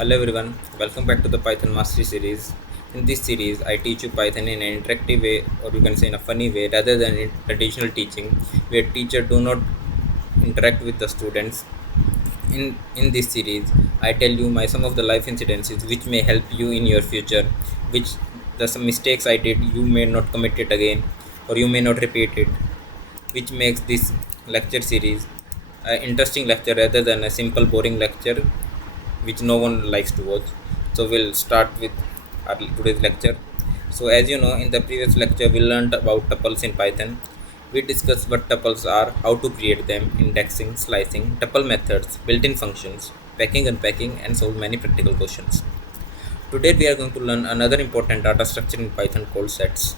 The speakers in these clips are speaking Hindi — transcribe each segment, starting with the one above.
Hello everyone, welcome back to the Python Mastery series. In this series, I teach you Python in an interactive way, or you can say in a funny way, rather than in traditional teaching, where teacher do not interact with the students. In this series, I tell you my some of the life incidences which may help you in your future, which the some mistakes I did you may not commit it again, or you may not repeat it, which makes this lecture series an interesting lecture rather than a simple boring lecture which no one likes to watch. So we'll start with our today's lecture. So as you know, in the previous lecture we learned about tuples in Python. We discussed what tuples are, how to create them, indexing, slicing, tuple methods, built-in functions, packing, unpacking, and solve many practical questions. Today we are going to learn another important data structure in Python called sets.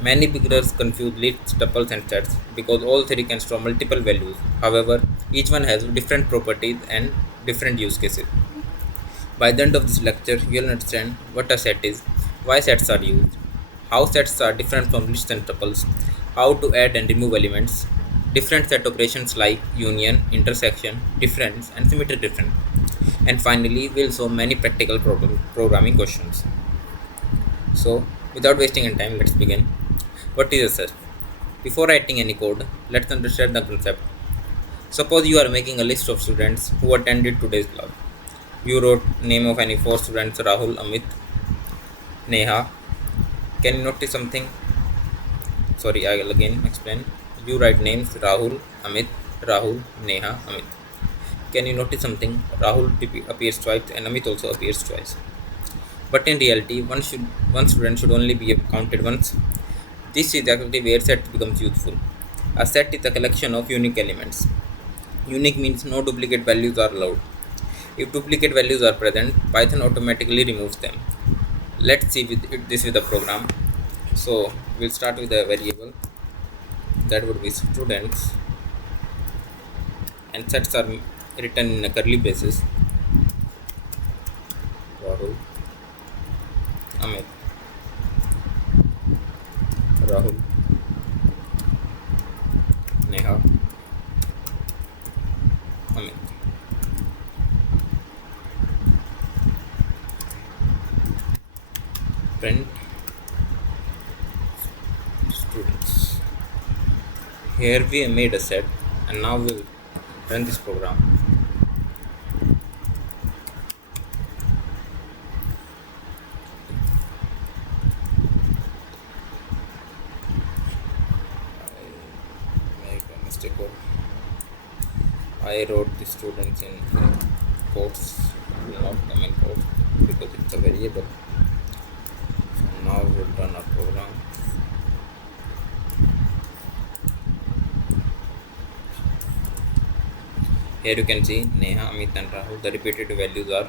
Many beginners confuse lists, tuples, and sets because all three can store multiple values. However, each one has different properties and different use cases. By the end of this lecture, you'll understand what a set is, why sets are used, how sets are different from lists and tuples, how to add and remove elements, different set operations like union, intersection, difference, and symmetry difference. And finally, we'll solve many practical programming questions. So, without wasting any time, let's begin. What is a set? Before writing any code, let's understand the concept. Suppose you are making a list of students who attended today's class. You wrote name of any four students: Rahul, Amit, Neha. Can you notice something? Sorry, I'll again explain. You write names Rahul, Amit, Rahul, Neha, Amit. Can you notice something? Rahul appears twice and Amit also appears twice. But in reality, one student should only be counted once. This is actually where set becomes useful. A set is a collection of unique elements. Unique means no duplicate values are allowed. If duplicate values are present, Python automatically removes them. Let's see this with the program. So we'll start with a variable that would be students, and sets are written in a curly braces. Rahul, Amit, Rahul, Neha, Amit. Print students. Here we made a set, and now we'll run this program. I make a mistake. I wrote the students in quotes, will not come in quotes because it's a variable. So now we'll run our program. Here you can see Neha, Amit, and Rahul. The repetitive values are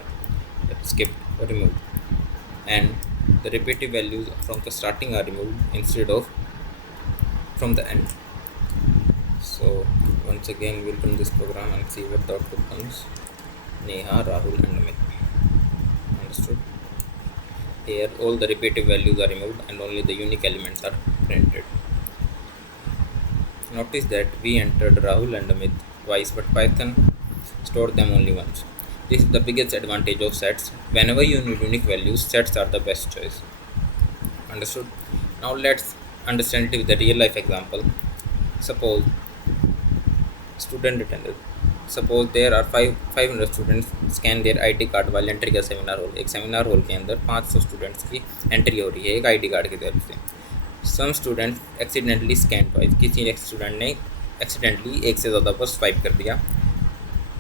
skipped or removed, and the repetitive values from the starting are removed instead of from the end. So once again we'll run this program and see what the output comes. Neha, Rahul, and Amit. Understood? Here all the repetitive values are removed and only the unique elements are printed. Notice that we entered Rahul and Amit twice, but Python stored them only once. This is the biggest advantage of sets. Whenever you need unique values, sets are the best choice. Understood? Now let's understand it with a real life example. Suppose student attended. Suppose there are 500 students scan their ID card वाले एंट्री का सेमिनार हॉल. एक सेमिनार हॉल के अंदर 500 स्टूडेंट्स की एंट्री हो रही है एक आईडी कार्ड की तरफ से. Some students accidentally scan twice. किसी एक स्टूडेंट ने एक्सीडेंटली एक से ज़्यादा पर स्वाइप कर दिया.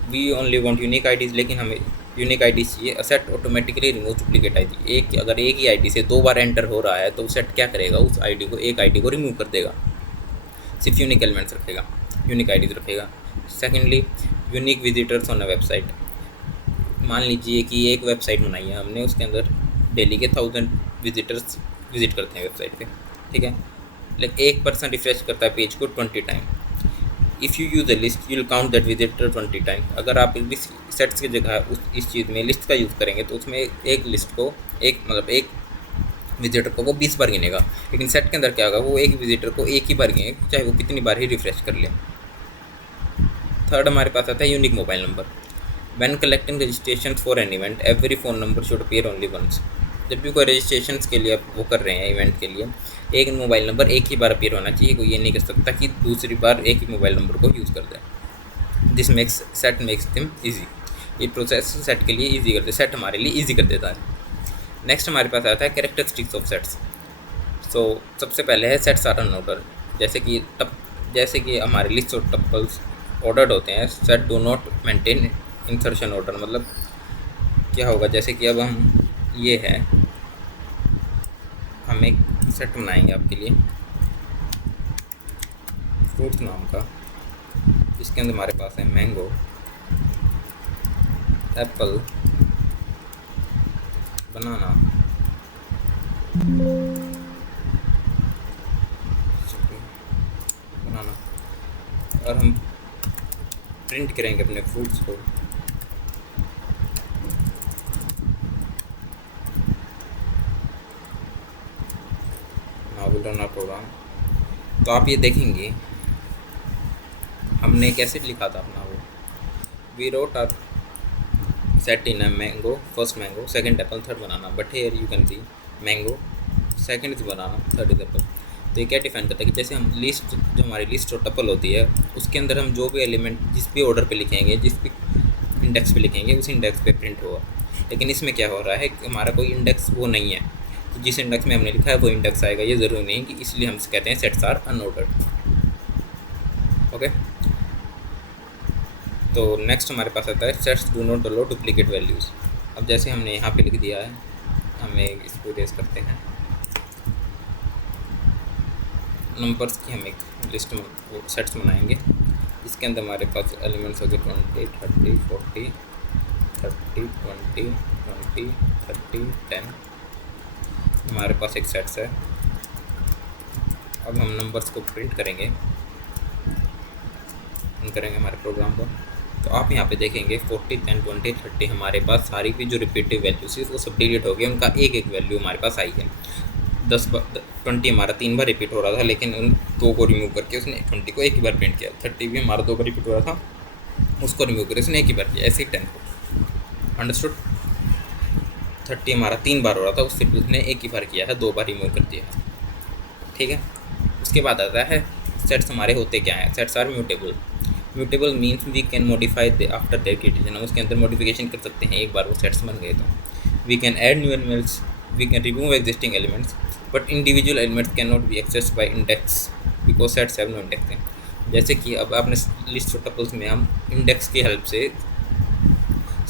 We only want unique IDs, लेकिन हमें यूनिक आईडी चाहिए. Set automatically remove duplicate ID. अगर एक ही आईडी से 2 बार एंटर हो रहा है तो सेट क्या करेगा, उस आईडी को एक आईडी को रिमूव कर देगा, सिर्फ यूनिक एलिमेंट्स रखेगा, यूनिक आईडीज रखेगा. Secondly, unique visitors on a website. मान लीजिए कि एक वेबसाइट बनाई है हमने, उसके अंदर डेली के 1000 विजिटर्स विजिट करते हैं वेबसाइट पे, ठीक है. लेकिन एक पर्सन रिफ्रेश करता है पेज को 20 time. If you use a list you will count that visitor 20 time. अगर आप सेट्स की जगह इस चीज़ में लिस्ट का यूज़ करेंगे तो उसमें एक लिस्ट को एक विजिटर को वो 20 बार गिनेगा. लेकिन सेट के अंदर क्या होगा, वो एक विजिटर को एक ही बार गिनेगा, चाहे वो कितनी बार ही रिफ्रेश कर ले. थर्ड हमारे पास आता है unique mobile number. When collecting registration for an event every phone number should appear only once. जब भी कोई रजिस्ट्रेशन के लिए आप वो कर रहे हैं इवेंट के लिए, एक मोबाइल नंबर एक ही बार अपीयर होना चाहिए। कोई ये नहीं कर सकता कि दूसरी बार एक ही मोबाइल नंबर को यूज़ कर दे। This makes set makes them easy. ये प्रोसेस सेट के लिए ईजी कर दे, सेट हमारे लिए ईजी कर देता है। नेक्स्ट हमारे पास आता है कैरेक्टरिस्टिक्स ऑफ सेट्स। तो सबसे पहले है सेट्स आर अनऑर्डर। जैसे कि हमारे लिस्ट ऑफ टपल्स ऑर्डर्ड होते हैं, set do not maintain insertion order. मतलब क्या होगा, जैसे कि अब हम ये है, हम एक सेट बनाएंगे आपके लिए फ्रूट्स नाम का, जिसके अंदर हमारे पास है मैंगो, एप्पल, बनाना, और हम प्रिंट करेंगे अपने फ्रूट्स को। Now we run our program. तो आप ये देखेंगे हमने कैसे लिखा था अपना वो, we wrote our set in a mango, first mango, second apple, third banana, but here you can see mango, second is banana, third is apple. तो ये क्या डिफाइन करता है कि जैसे हम लिस्ट, जो हमारी लिस्ट और टपल होती है, उसके अंदर हम जो भी एलिमेंट जिस भी ऑर्डर पे लिखेंगे, जिस भी इंडेक्स पे लिखेंगे, उस इंडेक्स पे प्रिंट होगा। लेकिन इसमें क्या हो रहा है कि हमारा कोई इंडेक्स वो नहीं है, तो जिस इंडेक्स में हमने लिखा है वो इंडेक्स आएगा, ये ज़रूरी नहीं कि, इसलिए हम कहते हैं सेट्स आर अनऑर्डर्ड। ओके, तो नेक्स्ट हमारे पास आता है sets do not allow duplicate values. अब जैसे हमने यहाँ पे लिख दिया है, हमें इसको रेस करते हैं, नंबर्स की हम एक लिस्ट में सेट्स बनाएंगे, इसके अंदर हमारे पास एलिमेंट्स हो गए 20, 30, 40, 30, 20, 20, 30, 10। हमारे पास एक सेट्स है। अब हम नंबर्स को प्रिंट करेंगे, रन करेंगे हमारे प्रोग्राम को। तो आप यहाँ पे देखेंगे 40, 10, 20, 30 हमारे पास सारी की जो रिपीटिव वैल्यूज थी वो सब डिलीट हो गई, उनका एक एक वैल्यू हमारे पास आई है। 20 हमारा 3 बार रिपीट हो रहा था, लेकिन उन 2 को रिमूव करके उसने 20 को एक ही बार प्रिंट किया। 30 भी हमारा 2 बार रिपीट हो रहा था, उसको रिमूव करके उसने एक ही बार किया। ऐसे ही 10 को, अंडरस्टूड। 30 हमारा 3 बार हो रहा था, उससे उसने एक ही बार किया है, 2 बार रिमूव कर दिया है। ठीक है, उसके बाद आता है सेट्स हमारे होते क्या हैं। Sets are mutable. Mutable means we can modify after their creation. हम उसके अंदर मॉडिफिकेशन कर सकते हैं एक बार वो सेट्स बन गए तो। We can add new elements, we can remove existing elements, but individual elements can not be accessed by index because sets have no indexing. जैसे कि अब आपने लिस्ट ऑफ टपल्स में हम इंडेक्स की हेल्प से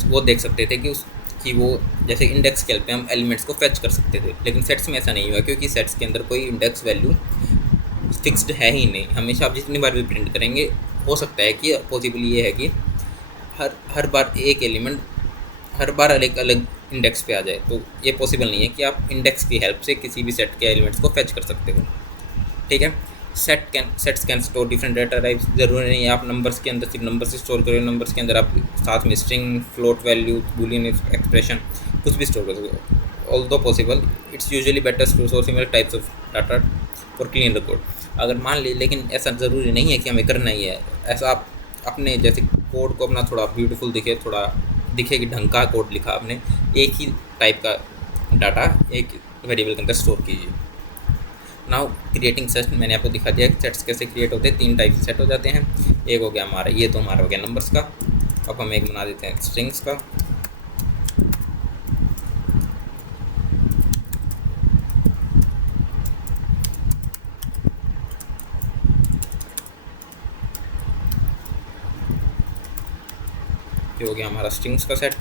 वो देख सकते थे कि वो जैसे इंडेक्स के हेल्प पे हम एलिमेंट्स को फेच कर सकते थे, लेकिन सेट्स में ऐसा नहीं हुआ, क्योंकि सेट्स के अंदर कोई इंडेक्स वैल्यू फिक्स्ड है ही नहीं। हमेशा आप जितनी बार भी प्रिंट करेंगे, हो सकता है कि पॉसिबल ये है कि हर बार एक एलिमेंट हर बार अलग अलग इंडेक्स पे आ जाए, तो ये पॉसिबल नहीं है कि आप इंडेक्स की हेल्प से किसी भी सेट के एलिमेंट्स को फेच कर सकते हो। ठीक है, sets can store different data types. ज़रूरी नहीं है आप नंबर्स के अंदर सिर्फ नंबर से स्टोर करें, नंबर्स के अंदर आप साथ में string, float value, boolean expression कुछ भी स्टोर कर सकते हो। Although possible, it's usually better to store similar types of data for clean record. अगर मान ली, लेकिन ऐसा ज़रूरी नहीं है कि हमें करना ही है ऐसा। आप अपने जैसे कोड को अपना थोड़ा ब्यूटीफुल दिखे, थोड़ा दिखे कि ढंग का कोड लिखा आपने, एक ही टाइप का डाटा एक वेरिएबल के अंदर स्टोर कीजिए। नाउ क्रिएटिंग सेट, मैंने आपको दिखा दिया कि सेट्स कैसे क्रिएट होते हैं। 3 टाइप से सेट हो जाते हैं। एक हो गया हमारा, ये तो हमारा हो गया नंबर्स का। अब हम एक बना देते हैं स्ट्रिंग्स का। ये हो गया हमारा स्ट्रिंग्स का सेट।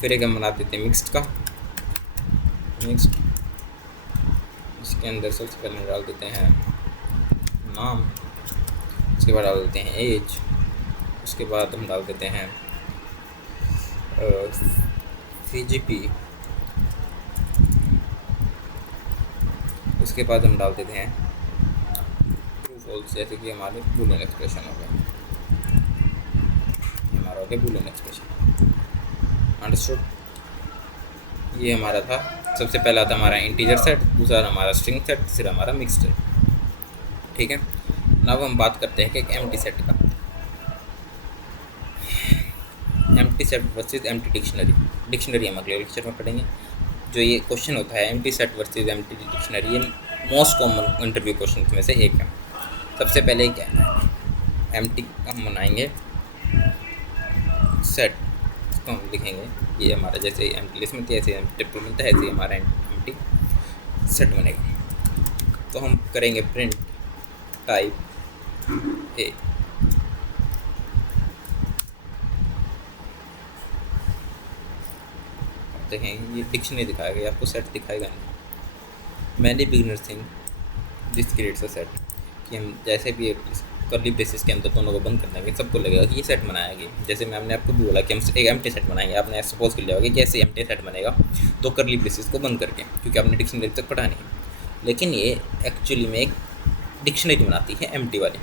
फिर एक हम बना देते हैं मिक्स्ड का। मिक्स्ड, इसके अंदर सबसे पहले डाल देते हैं नाम, उसके बाद डाल देते हैं एज, उसके बाद हम डाल देते हैं CGP, उसके बाद हम डाल देते हैं ट्रू फॉल्स, जैसे कि हमारे बूलियन एक्सप्रेशन हो गया, हमारा हो गया बूलियन एक्सप्रेशन। अंडरस्टूड। ये हमारा था, सबसे पहला था हमारा इंटीजर सेट, दूसरा हमारा स्ट्रिंग सेट, तीसरा हमारा मिक्स्ड सेट। ठीक है, अब हम बात करते हैं कि एक एम्प्टी सेट का। Empty set versus empty dictionary. Dictionary हम अगले लेक्चर में पढ़ेंगे। जो ये क्वेश्चन होता है empty set versus empty dictionary, ये मोस्ट कॉमन इंटरव्यू क्वेश्चन में से एक है। सबसे पहले क्या है, एम्प्टी हम बनाएंगे सेट, इसको हम लिखेंगे ये हमारा जैसे एम्प्टी लिस्ट में थी ऐसे एम्प्टी टेबल में था, ऐसे हमारा एम्प्टी सेट बनेगा। तो हम करेंगे प्रिंट टाइप ए, देखेंगे ये डिक्शनरी दिखाएगा, ये आपको सेट दिखाएगा नहीं। Many beginners think this creates a set, कि हम जैसे भी करली बेसिस के अंदर दोनों को बंद कर देंगे, सबको लगेगा कि ये सेट बनाया गया। जैसे मैंने आपको भी बोला कि हम एक एम्प्टी सेट बनाएंगे, आपने सपोज कर लिया होगा कि ऐसे एम्प्टी सेट बनेगा तो करली बेसिस को बंद करके, क्योंकि आपने डिक्शनरी तक पढ़ा नहीं। लेकिन ये एक्चुअली में एक डिक्शनरी बनाती है एम्प्टी वाली।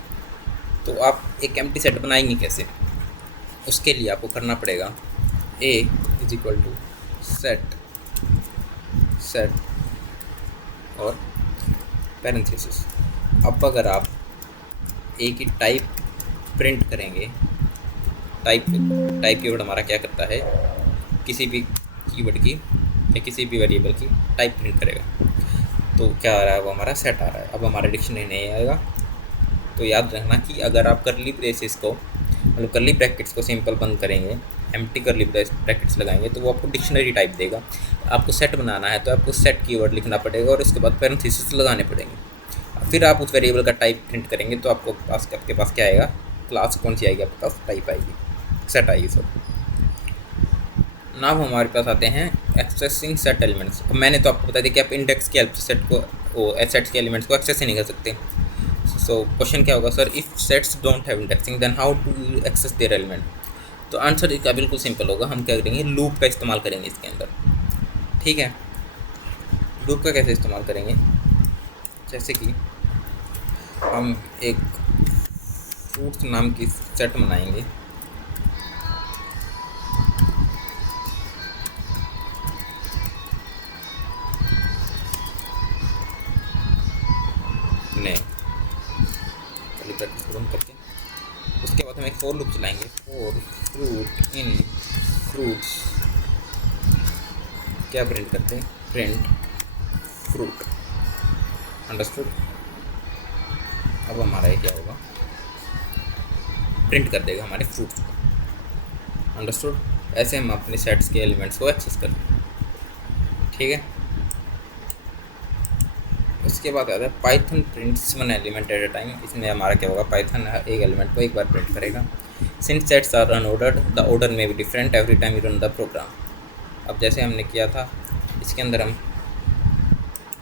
तो आप एक एम्प्टी सेट बनाएंगे कैसे, उसके लिए आपको करना पड़ेगा ए इज इक्वल टू सेट और पैरेंथेसिस। अब अगर आप ए की टाइप प्रिंट करेंगे, टाइप कीवर्ड हमारा क्या करता है, किसी भी कीवर्ड की या किसी भी वेरिएबल की टाइप प्रिंट करेगा। तो क्या आ रहा है, वो हमारा सेट आ रहा है। अब हमारा डिक्शनरी नहीं आएगा। तो याद रखना कि अगर आप करली ब्रेसेस को, मतलब करली ब्रैकेट्स को सिंपल बंद करेंगे, एम्प्टी करली ब्रैकेट्स लगाएंगे, तो वो आपको डिक्शनरी टाइप देगा। आपको सेट बनाना है तो आपको सेट कीवर्ड लिखना पड़ेगा और उसके बाद पैरेंथेसिस लगाने पड़ेंगे। फिर आप उस वेरिएबल का टाइप प्रिंट करेंगे तो आपके पास क्या आएगा, क्लास कौन सी आएगी, आपके पास टाइप आएगी, सेट आएगी सब। नाउ हमारे पास आते हैं एक्सेसिंग सेट एलिमेंट्स। मैंने तो आपको बता दिया कि आप इंडेक्स के हेल्प से सेट को सेट्स के एलिमेंट्स को एक्सेस ही नहीं कर सकते। सो क्वेश्चन क्या होगा, sir if sets don't have indexing then how to access their element. तो आंसर इसका बिल्कुल सिंपल होगा, हम क्या करेंगे, लूप का इस्तेमाल करेंगे इसके अंदर। ठीक है, लूप का कैसे इस्तेमाल करेंगे, जैसे कि हम एक फ्रूट्स नाम की सेट बनाएंगे, पहले प्रैक्टिस को बंद करके उसके बाद हम एक फॉर लूप चलाएंगे, फॉर फ्रूट इन फ्रूट्स, क्या प्रिंट करते हैं, प्रिंट फ्रूट, अंडरस्टूड। अब हमारा ये क्या होगा, प्रिंट कर देगा हमारे फ्रूट्स को, अंडरस्टूड। ऐसे हम अपने सेट्स के एलिमेंट्स को एक्सेस करते हैं। ठीक है, उसके बाद आता है Python prints one element at a time. इसमें हमारा क्या होगा, पाइथन एक एलिमेंट को एक बार प्रिंट करेगा। Since sets are unordered the order may be different every time you run the program. अब जैसे हमने किया था, इसके अंदर हम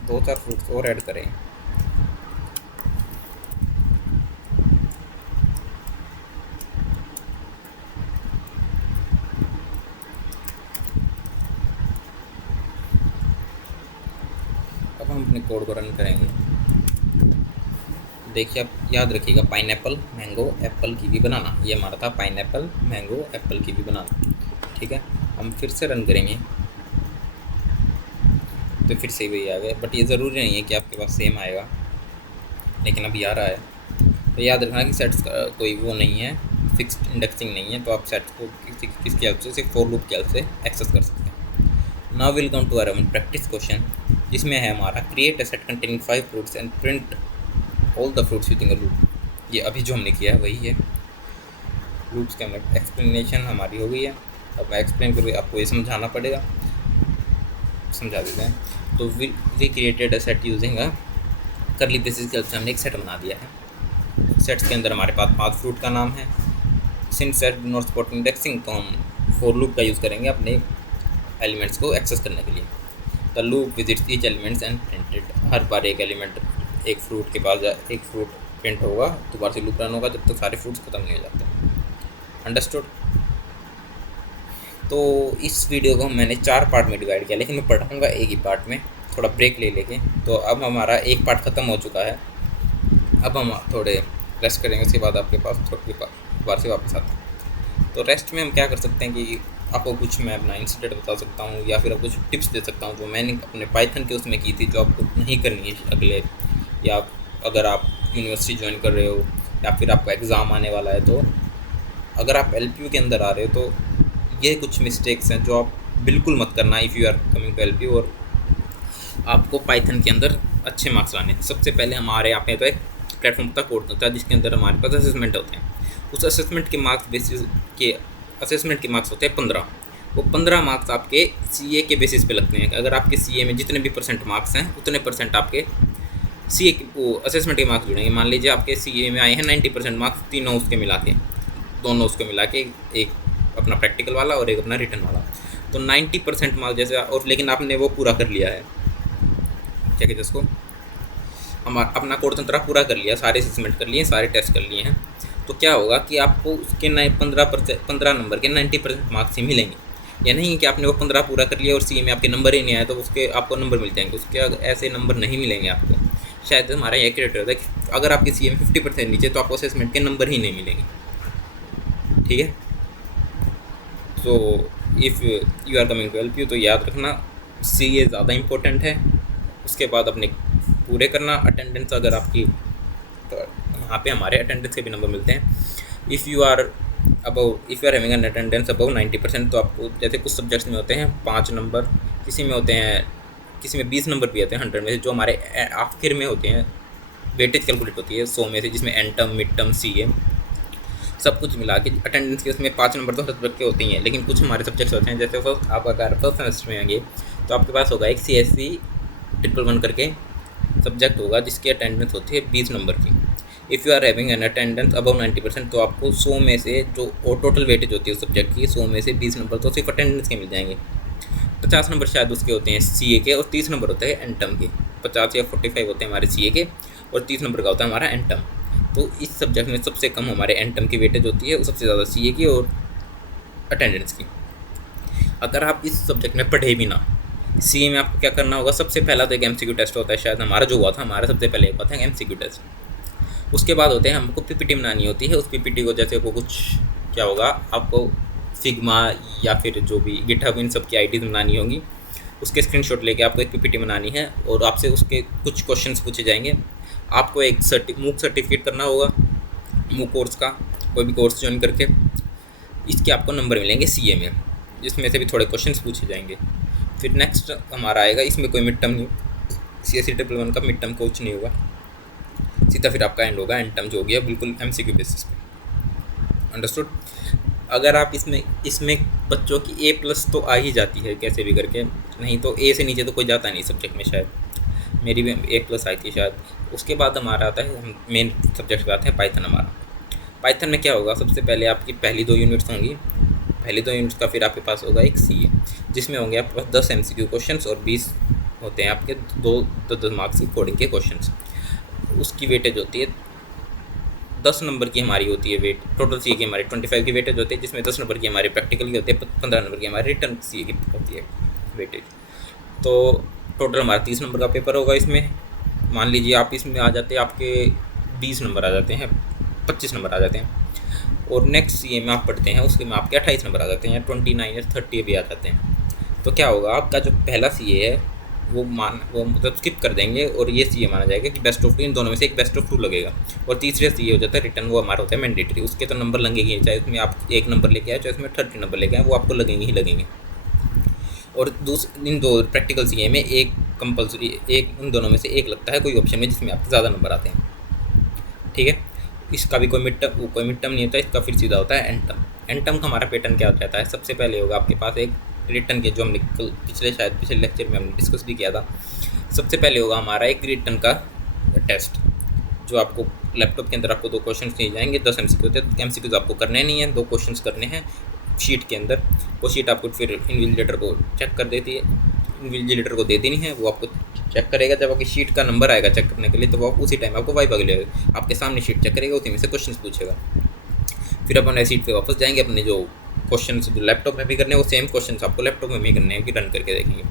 2-4 फ्रूट्स और ऐड करें। अब हम अपने कोड को रन करेंगे। देखिए, आप याद रखिएगा, पाइनएप्पल मैंगो एप्पल कीवी बनाना, ये हमारा था पाइनएप्पल मैंगो एप्पल कीवी बनाना। ठीक है, हम फिर से रन करेंगे तो फिर से वही आ गया, बट ये ज़रूरी नहीं है कि आपके पास सेम आएगा, लेकिन अभी आ रहा है। तो याद रखना कि सेट्स का कोई वो नहीं है, फिक्स्ड इंडेक्सिंग नहीं है, तो आप सेट्स को किसकी हेल्प से, सिर्फ फॉर लूप की हेल्प से एक्सेस कर सकते हैं। Now will come to our practice question, जिसमें है हमारा create a set containing 5 fruits and print all the fruits using a loop. ये अभी जो हमने किया है वही है। लूप्स के अंदर एक्सप्लेनेशन हमारी हो गई है। अब मैं एक्सप्लेन करके आपको ये समझाना पड़ेगा, समझा देते हैं। तो we created a set using a curly braces की हेल्प से हमने एक सेट बना दिया है। सेट्स के अंदर हमारे पास 5 फ्रूट का नाम है। Since set do not support indexing, तो हम फॉर लूप का यूज़ करेंगे अपने एलिमेंट्स को एक्सेस करने के लिए। The loop visits each elements and printed, हर बार एक एलिमेंट एक फ्रूट के पास एक फ्रूट प्रिंट होगा, दोबारा से लूप रन होगा जब तक सारे फ्रूट्स खत्म नहीं हो जाते, अंडरस्टूड। तो इस वीडियो को मैंने 4 पार्ट में डिवाइड किया, लेकिन मैं पढ़ाऊँगा एक ही पार्ट में, थोड़ा ब्रेक ले लेके। तो अब हमारा एक पार्ट ख़त्म हो चुका है, अब हम थोड़े रेस्ट करेंगे, उसके बाद आपके पास थोड़ी बार से वापस आते हैं। तो रेस्ट में हम क्या कर सकते हैं कि आपको कुछ मैं अपना इंसिडेंट बता सकता हूँ, या फिर कुछ टिप्स दे सकता हूँ जो मैंने अपने पाइथन के उसमें की थी, जो आपको नहीं करनी है अगले, या अगर आप यूनिवर्सिटी ज्वाइन कर रहे हो या फिर आपका एग्ज़ाम आने वाला है। तो अगर आप LPU के अंदर आ रहे हो तो ये कुछ मिस्टेक्स हैं जो आप बिल्कुल मत करना if you are coming to LP और आपको पाइथन के अंदर अच्छे मार्क्स लाने हैं। सबसे पहले हमारे यहाँ पे तो एक प्लेटफॉर्म का कोड होता है जिसके अंदर हमारे पास असेसमेंट होते हैं। उस असेसमेंट के मार्क्स बेसिस के असेसमेंट के मार्क्स होते हैं 15। वो 15 मार्क्स आपके सीए के बेसिस पे लगते हैं। अगर आपके सीए में जितने भी परसेंट मार्क्स हैं उतने परसेंट आपके सीए वो असेसमेंट के मार्क्स जुड़ेंगे। मान लीजिए आपके सीए में आए हैं 90% मार्क्स, तीनों उसके मिला के, दोनों उसको मिला के, एक अपना प्रैक्टिकल वाला और एक अपना रिटर्न वाला, तो 90% मार्क्स जैसे, और लेकिन आपने वो पूरा कर लिया है, क्या कहते हैं उसको, हम अपना कोड तंत्र पूरा कर लिया, सारे असेसमेंट कर लिए, सारे टेस्ट कर लिए हैं, तो क्या होगा कि आपको उसके 15 नंबर के 90% मार्क्स ही मिलेंगे। या नहीं कि आपने वो 15 पूरा कर लिया और सी में आपके नंबर ही नहीं आए तो उसके आपको नंबर मिल जाएंगे, उसके ऐसे नंबर नहीं मिलेंगे आपको। शायद हमारा यह क्रिएटर होता है कि अगर आपके सी में 50% नीचे तो आपको असेसमेंट के नंबर ही नहीं मिलेंगे। ठीक है, तो if you are coming to LP तो याद रखना सी ए ज़्यादा इम्पोर्टेंट है। उसके बाद अपने पूरे करना अटेंडेंस, अगर आपकी तो यहाँ पे हमारे अटेंडेंस के भी नंबर मिलते हैं। If you are having an attendance above 90%, तो आपको जैसे कुछ सब्जेक्ट्स में होते हैं 5 नंबर, किसी में होते हैं, किसी में 20 नंबर भी आते हैं 100 में से, जो हमारे आखिर में होते हैं, वेटेज कैलकुलेट होती है 100 में से, जिसमें एन टर्म, मिड टर्म, सी ए सब कुछ मिला के अटेंडेंस के उसमें 5 नंबर तो हर सब्जेक्ट के होते ही हैं। लेकिन कुछ हमारे सब्जेक्ट्स होते हैं, जैसे आप अगर फर्स्ट सेमेस्टर में आएंगे तो आपके पास होगा एक CSC 111 करके सब्जेक्ट होगा जिसकी अटेंडेंस होती है 20 नंबर की। If you are having an attendance above 90%, तो आपको 100 में से जो टोटल वेटेज होती है उस सब्जेक्ट की, 100 में से 20 नंबर तो सिर्फ अटेंडेंस के मिल जाएंगे। 50 नंबर शायद उसके होते हैं CA के, और 30 नंबर होते हैं एनटम के। 50 या 45 होते हैं हमारे CA के, और 30 नंबर का होता है हमारा एनटम। तो इस सब्जेक्ट में सबसे कम हमारे एनटम की वेटेज होती है, और सबसे ज़्यादा CA की और अटेंडेंस की। अगर आप इस सब्जेक्ट में पढ़े भी ना, CA में आपको क्या करना होगा, सबसे पहला तो एक MCQ टेस्ट होता है, शायद हमारा जो हुआ था, हमारा सबसे पहले हुआ था MCQ टेस्ट। उसके बाद होते हैं हमको PPT बनानी होती है। उस PPT को जैसे वो कुछ क्या होगा, आपको फिग्मा या फिर जो भी गिटहब इन सब की आईडीज़ बनानी होंगी, उसके स्क्रीनशॉट लेके आपको एक PPT बनानी है, और आपसे उसके कुछ क्वेश्चंस पूछे जाएंगे। आपको एक मूक सर्टिफिकेट करना होगा, मूक कोर्स का, कोई भी कोर्स ज्वाइन करके। इसके आपको नंबर मिलेंगे CA में, जिसमें से भी थोड़े क्वेश्चंस पूछे जाएंगे। फिर नेक्स्ट हमारा आएगा, इसमें कोई मिड टर्म नहीं, CSC 111 का मिड टर्म कुछ नहीं होगा, सीधा फिर आपका एंड होगा एंड टर्म जो हो गया बिल्कुल MCQ बेसिस पे। अंडरस्टूड। अगर आप इसमें बच्चों की A+ तो आ ही जाती है कैसे भी करके, नहीं तो A से नीचे तो कोई जाता नहीं सब्जेक्ट में, शायद मेरी भी A+ आई थी शायद। उसके बाद हमारा आता है, हम मेन सब्जेक्ट पे आते हैं पाइथन। हमारा पाइथन में क्या होगा, सबसे पहले आपकी पहली 2 यूनिट्स होंगी, पहली 2 यूनिट्स का फिर आपके पास होगा एक CA, जिसमें होंगे आपके पास 10 MCQ क्वेश्चंस और 20 होते हैं आपके 2 मार्क्स की कोडिंग के क्वेश्चंस। उसकी वेटेज होती है 10 नंबर की हमारी होती है वेट, टोटल CA की हमारी 25 की वेटेज होती है, जिसमें 10 नंबर की हमारी प्रैक्टिकल की होती है, 15 नंबर की हमारी रिटर्न CA की होती है वेटेज। तो टोटल हमारा 30 नंबर का पेपर होगा। इसमें मान लीजिए आप इसमें आ जाते हैं, आपके 20 नंबर आ जाते हैं, 25 नंबर आ जाते हैं, और नेक्स्ट CA में आप पढ़ते हैं उसके में आपके 28 नंबर आ जाते हैं, या 29 या 30 भी आ जाते हैं। तो क्या होगा, आपका जो पहला CA है वो मतलब स्किप कर देंगे, और ये CA माना जाएगा कि बेस्ट ऑफ 2, इन दोनों में से एक बेस्ट ऑफ 2 लगेगा। और तीसरा CA हो जाता है रिटर्न, वो हमारा होता है मैंडेटरी। उसके तो नंबर लगेंगे, चाहे उसमें आप 1 नंबर लेके आए, चाहे उसमें 30 नंबर लेके आए, वो आपको लगेंगे ही लगेंगे। और इन 2 प्रैक्टिकल CA में एक कंपलसरी, एक इन दोनों में से एक लगता है कोई ऑप्शन में जिसमें आपके ज़्यादा नंबर आते हैं। ठीक है, इसका भी कोई मिड टर्म नहीं होता, इसका फिर सीधा होता है एंड टर्म। एंड टर्म का हमारा पैटर्न क्या रहता है, सबसे पहले होगा आपके पास एक रिटर्न के, जो हमने पिछले लेक्चर में हमने डिस्कस भी किया था। सबसे पहले होगा हमारा एक रिटर्न का टेस्ट, जो आपको लैपटॉप के अंदर आपको 2 क्वेश्चन दिए जाएंगे, 10 MCQ होते हैं। MCQ आपको करने नहीं है, 2 क्वेश्चन करने हैं शीट के अंदर। वो शीट आपको फिर इन्विजिलेटर को चेक कर देती है, इन्विजिलेटर को दे देनी है, वो आपको चेक करेगा। जब आपकी शीट का नंबर आएगा चेक करने के लिए, तो वो उसी टाइम आपको वाइवा लेगा, आपके सामने शीट चेक करेगा, उसी में से क्वेश्चन पूछेगा। फिर अपन सीट पे वापस जाएंगे, अपने जो क्वेश्चन जो लैपटॉप में भी करने हैं वो सेम क्वेश्चन आपको लैपटॉप में भी करने हैं, कि रन करके देखेंगे।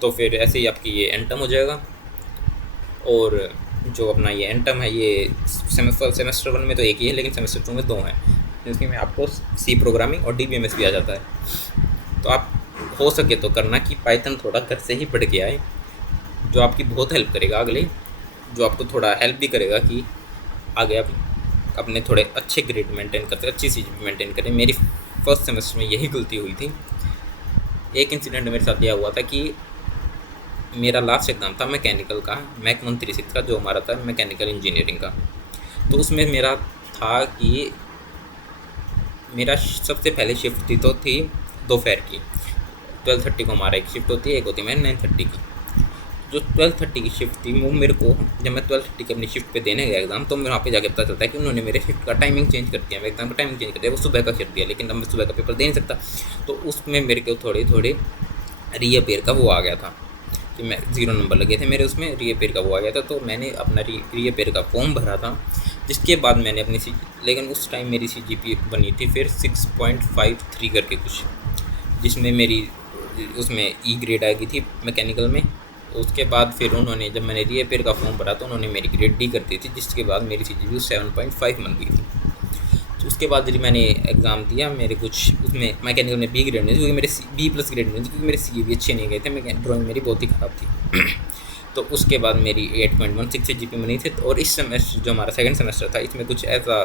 तो फिर ऐसे ही आपकी ये एंड टर्म हो जाएगा। और जो अपना ये एंड टर्म है, ये सेमेस्टर 1 में तो एक ही है, लेकिन सेमेस्टर 2 में 2 हैं, जिसमें आपको C प्रोग्रामिंग और DBMS भी आ जाता है। तो आप हो सके तो करना कि पाइथन थोड़ा घर से ही पढ़ के आए, जो आपकी बहुत हेल्प करेगा अगले, जो आपको थोड़ा हेल्प भी करेगा कि आगे आप अपने थोड़े अच्छे ग्रेड मेंटेन करते, अच्छी CGPA मेंटेन करें। मेरी फर्स्ट सेमेस्टर में यही गलती हुई थी। एक इंसिडेंट मेरे साथ यह हुआ था कि मेरा लास्ट एग्ज़ाम था मैकेनिकल का, मैक 136 का, जो हमारा था मैकेनिकल इंजीनियरिंग का। तो उसमें मेरा था कि मेरा सबसे पहले शिफ्ट थी दोपहर की 12:30 को हमारा एक शिफ्ट होती है, एक होती है मेरी 9:30 की। जो 12:30 की शिफ्ट थी वो मेरे को, जब मैं 12:30 की अपनी शिफ्ट पे देने गया एग्ज़ाम, तो वहाँ पे जाके पता चलता है कि उन्होंने मेरे शिफ्ट का टाइमिंग चेंज कर दिया, मेरे एग्ज़ाम का टाइमिंग चेंज कर दिया, वो सुबह का कर दिया, लेकिन अब मैं सुबह का पेपर दे नहीं सकता। तो उसमें मेरे को थोड़े रीअपेयर का वो आ गया था कि मैं 0 नंबर लगे थे मेरे, उसमें रीअपेयर का वो आ गया था। तो मैंने अपना रीअपेयर का फॉर्म भरा था, जिसके बाद मैंने अपनी लेकिन उस टाइम मेरी CGPA बनी थी फिर 6.53 करके कुछ, जिसमें मेरी उसमें E ग्रेड आ गई थी मैकेनिकल में। उसके बाद फिर उन्होंने, जब मैंने रीअपेयर का फॉर्म भरा तो उन्होंने मेरी ग्रेड D कर दी थी, जिसके बाद मेरी CGPA 7.5 बन गई थी। तो उसके बाद जब मैंने एग्ज़ाम दिया, मेरे कुछ उसमें मैकेनिकल में B ग्रेड नहीं, क्योंकि मेरे B+ ग्रेड नहीं, क्योंकि मेरे CA भी अच्छे नहीं गए थे, मैं ड्राइंग मेरी बहुत ही ख़राब थी। तो उसके बाद मेरी 8.16 CGPA बनी थी। और इस सेमेस्टर जो हमारा सेकंड सेमेस्टर था, इसमें कुछ ऐसा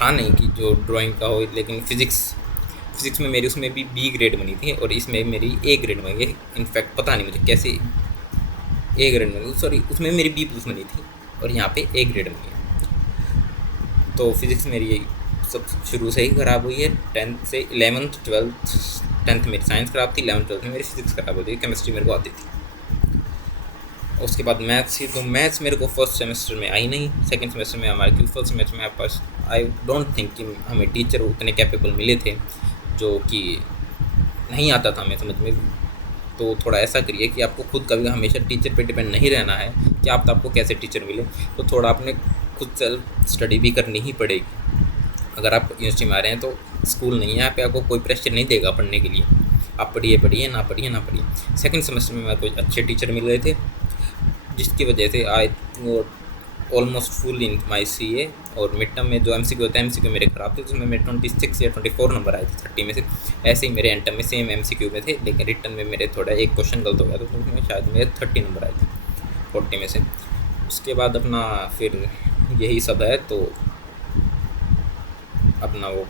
था नहीं कि जो ड्राइंग का हो, लेकिन फिज़िक्स में मेरी उसमें भी B ग्रेड बनी थी और इसमें मेरी A ग्रेड बनी है। इनफैक्ट पता नहीं मुझे कैसे A ग्रेड बनी, सॉरी उसमें मेरी B+ बनी थी और यहाँ पे A ग्रेड बनी है। तो फिज़िक्स मेरी सब शुरू से ही ख़राब हुई है, 10th से 11th 12th। 10th मेरी साइंस ख़राब थी, 11th 12th में मेरी फिज़िक्स ख़राब होती थी, केमिस्ट्री मेरे को आती थी। उसके बाद मैथ्स थी, तो मैथ्स मेरे को फर्स्ट सेमेस्टर में आई नहीं, सेकंड सेमेस्टर में हमारे, क्योंकि फर्स्ट सेमेस्टर में आपके पास आई डोंट थिंक कि हमें टीचर उतने कैपेबल मिले थे, जो कि नहीं आता था हमें समझ में। तो थोड़ा ऐसा करिए कि आपको खुद कभी हमेशा टीचर पे डिपेंड नहीं रहना है कि आपको कैसे टीचर मिले, तो थोड़ा आपने खुद सेल्फ स्टडी भी करनी ही पड़ेगी। अगर आप यूनिवर्सिटी में आ रहे हैं तो स्कूल नहीं है, यहाँ पे आपको कोई प्रेशर नहीं देगा पढ़ने के लिए, आप पढ़िए ना पढ़िए। सेकंड सेमेस्टर में मेरे को अच्छे टीचर मिल गए थे, जिसकी वजह से I almost full in my CA। और मिड टर्म में जो MCQ होता है, MCQ मेरे ख़राब थे, तो उसमें मेरे 26 या 24 नंबर आए थे 30 में से। ऐसे ही मेरे एंड टर्म में सेम MCQ में थे, लेकिन रिटर्न में मेरे थोड़ा एक क्वेश्चन गलत हो गया, तो उसमें शायद मेरे 30 नंबर आए थे 40 में से। उसके बाद अपना फिर यही सब है, तो अपना वो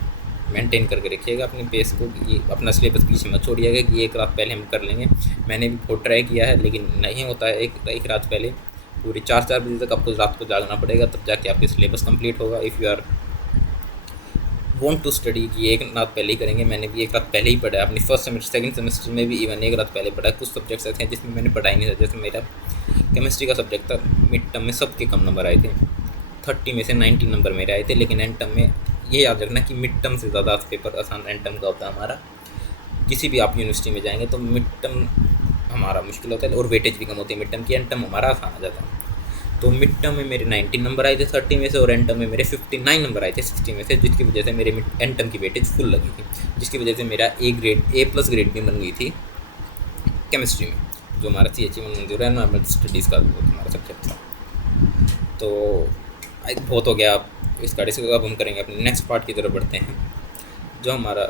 मेंटेन करके रखिएगा अपनी पेस को, ये अपना सिलेबस पीछे मत छोड़िएगा कि एक रात पहले हम कर लेंगे। मैंने भी बहुत ट्राई किया है, लेकिन नहीं होता है। एक रात पहले पूरी 4 बजे तक आपको रात को जागना पड़ेगा, तब जाके आपके सिलेबस कंप्लीट होगा। If you are want to study कि एक रात पहले ही करेंगे। मैंने भी एक रात पहले ही पढ़ा है अपनी फर्स्ट सेमेस्टर, सेकंड सेमेस्टर में भी इवन एक रात पहले पढ़ा है। कुछ सब्जेक्ट्स ऐसे हैं जिसमें मैंने पढ़ा ही नहीं था, जैसे मेरा केमिस्ट्री का सब्जेक्ट था, मिड टर्म में सबके कम नंबर आए थे, 30 में से 90 नंबर मेरे आए थे। लेकिन एंड टर्म में ये याद रखना कि मिड टर्म से ज़्यादा पेपर आसान एंड टर्म का होता है हमारा। किसी भी आप यूनिवर्सिटी में जाएंगे तो मिड टर्म हमारा मुश्किल होता है और वेटेज भी कम होती है मिड टर्म की, एंड टर्म हमारा आसान आ जाता है। तो मिड टर्म में मेरे 19 नंबर आए थे 30 में से, और एंड टर्म में मेरे 59 नंबर आए थे 60 में से, जिसकी वजह से मेरे एंड टर्म की वेटेज फुल लगी थी, जिसकी वजह से मेरा A+ ग्रेड भी बन गई थी केमिस्ट्री में, जो हमारा CHE में मंजूर है, नॉर्मल स्टडीज़ का हमारा सब्जेक्ट था। तो बहुत हो गया अब इसका डिस्कस। अब हम करेंगे अपने नेक्स्ट पार्ट की तरफ बढ़ते हैं, जो हमारा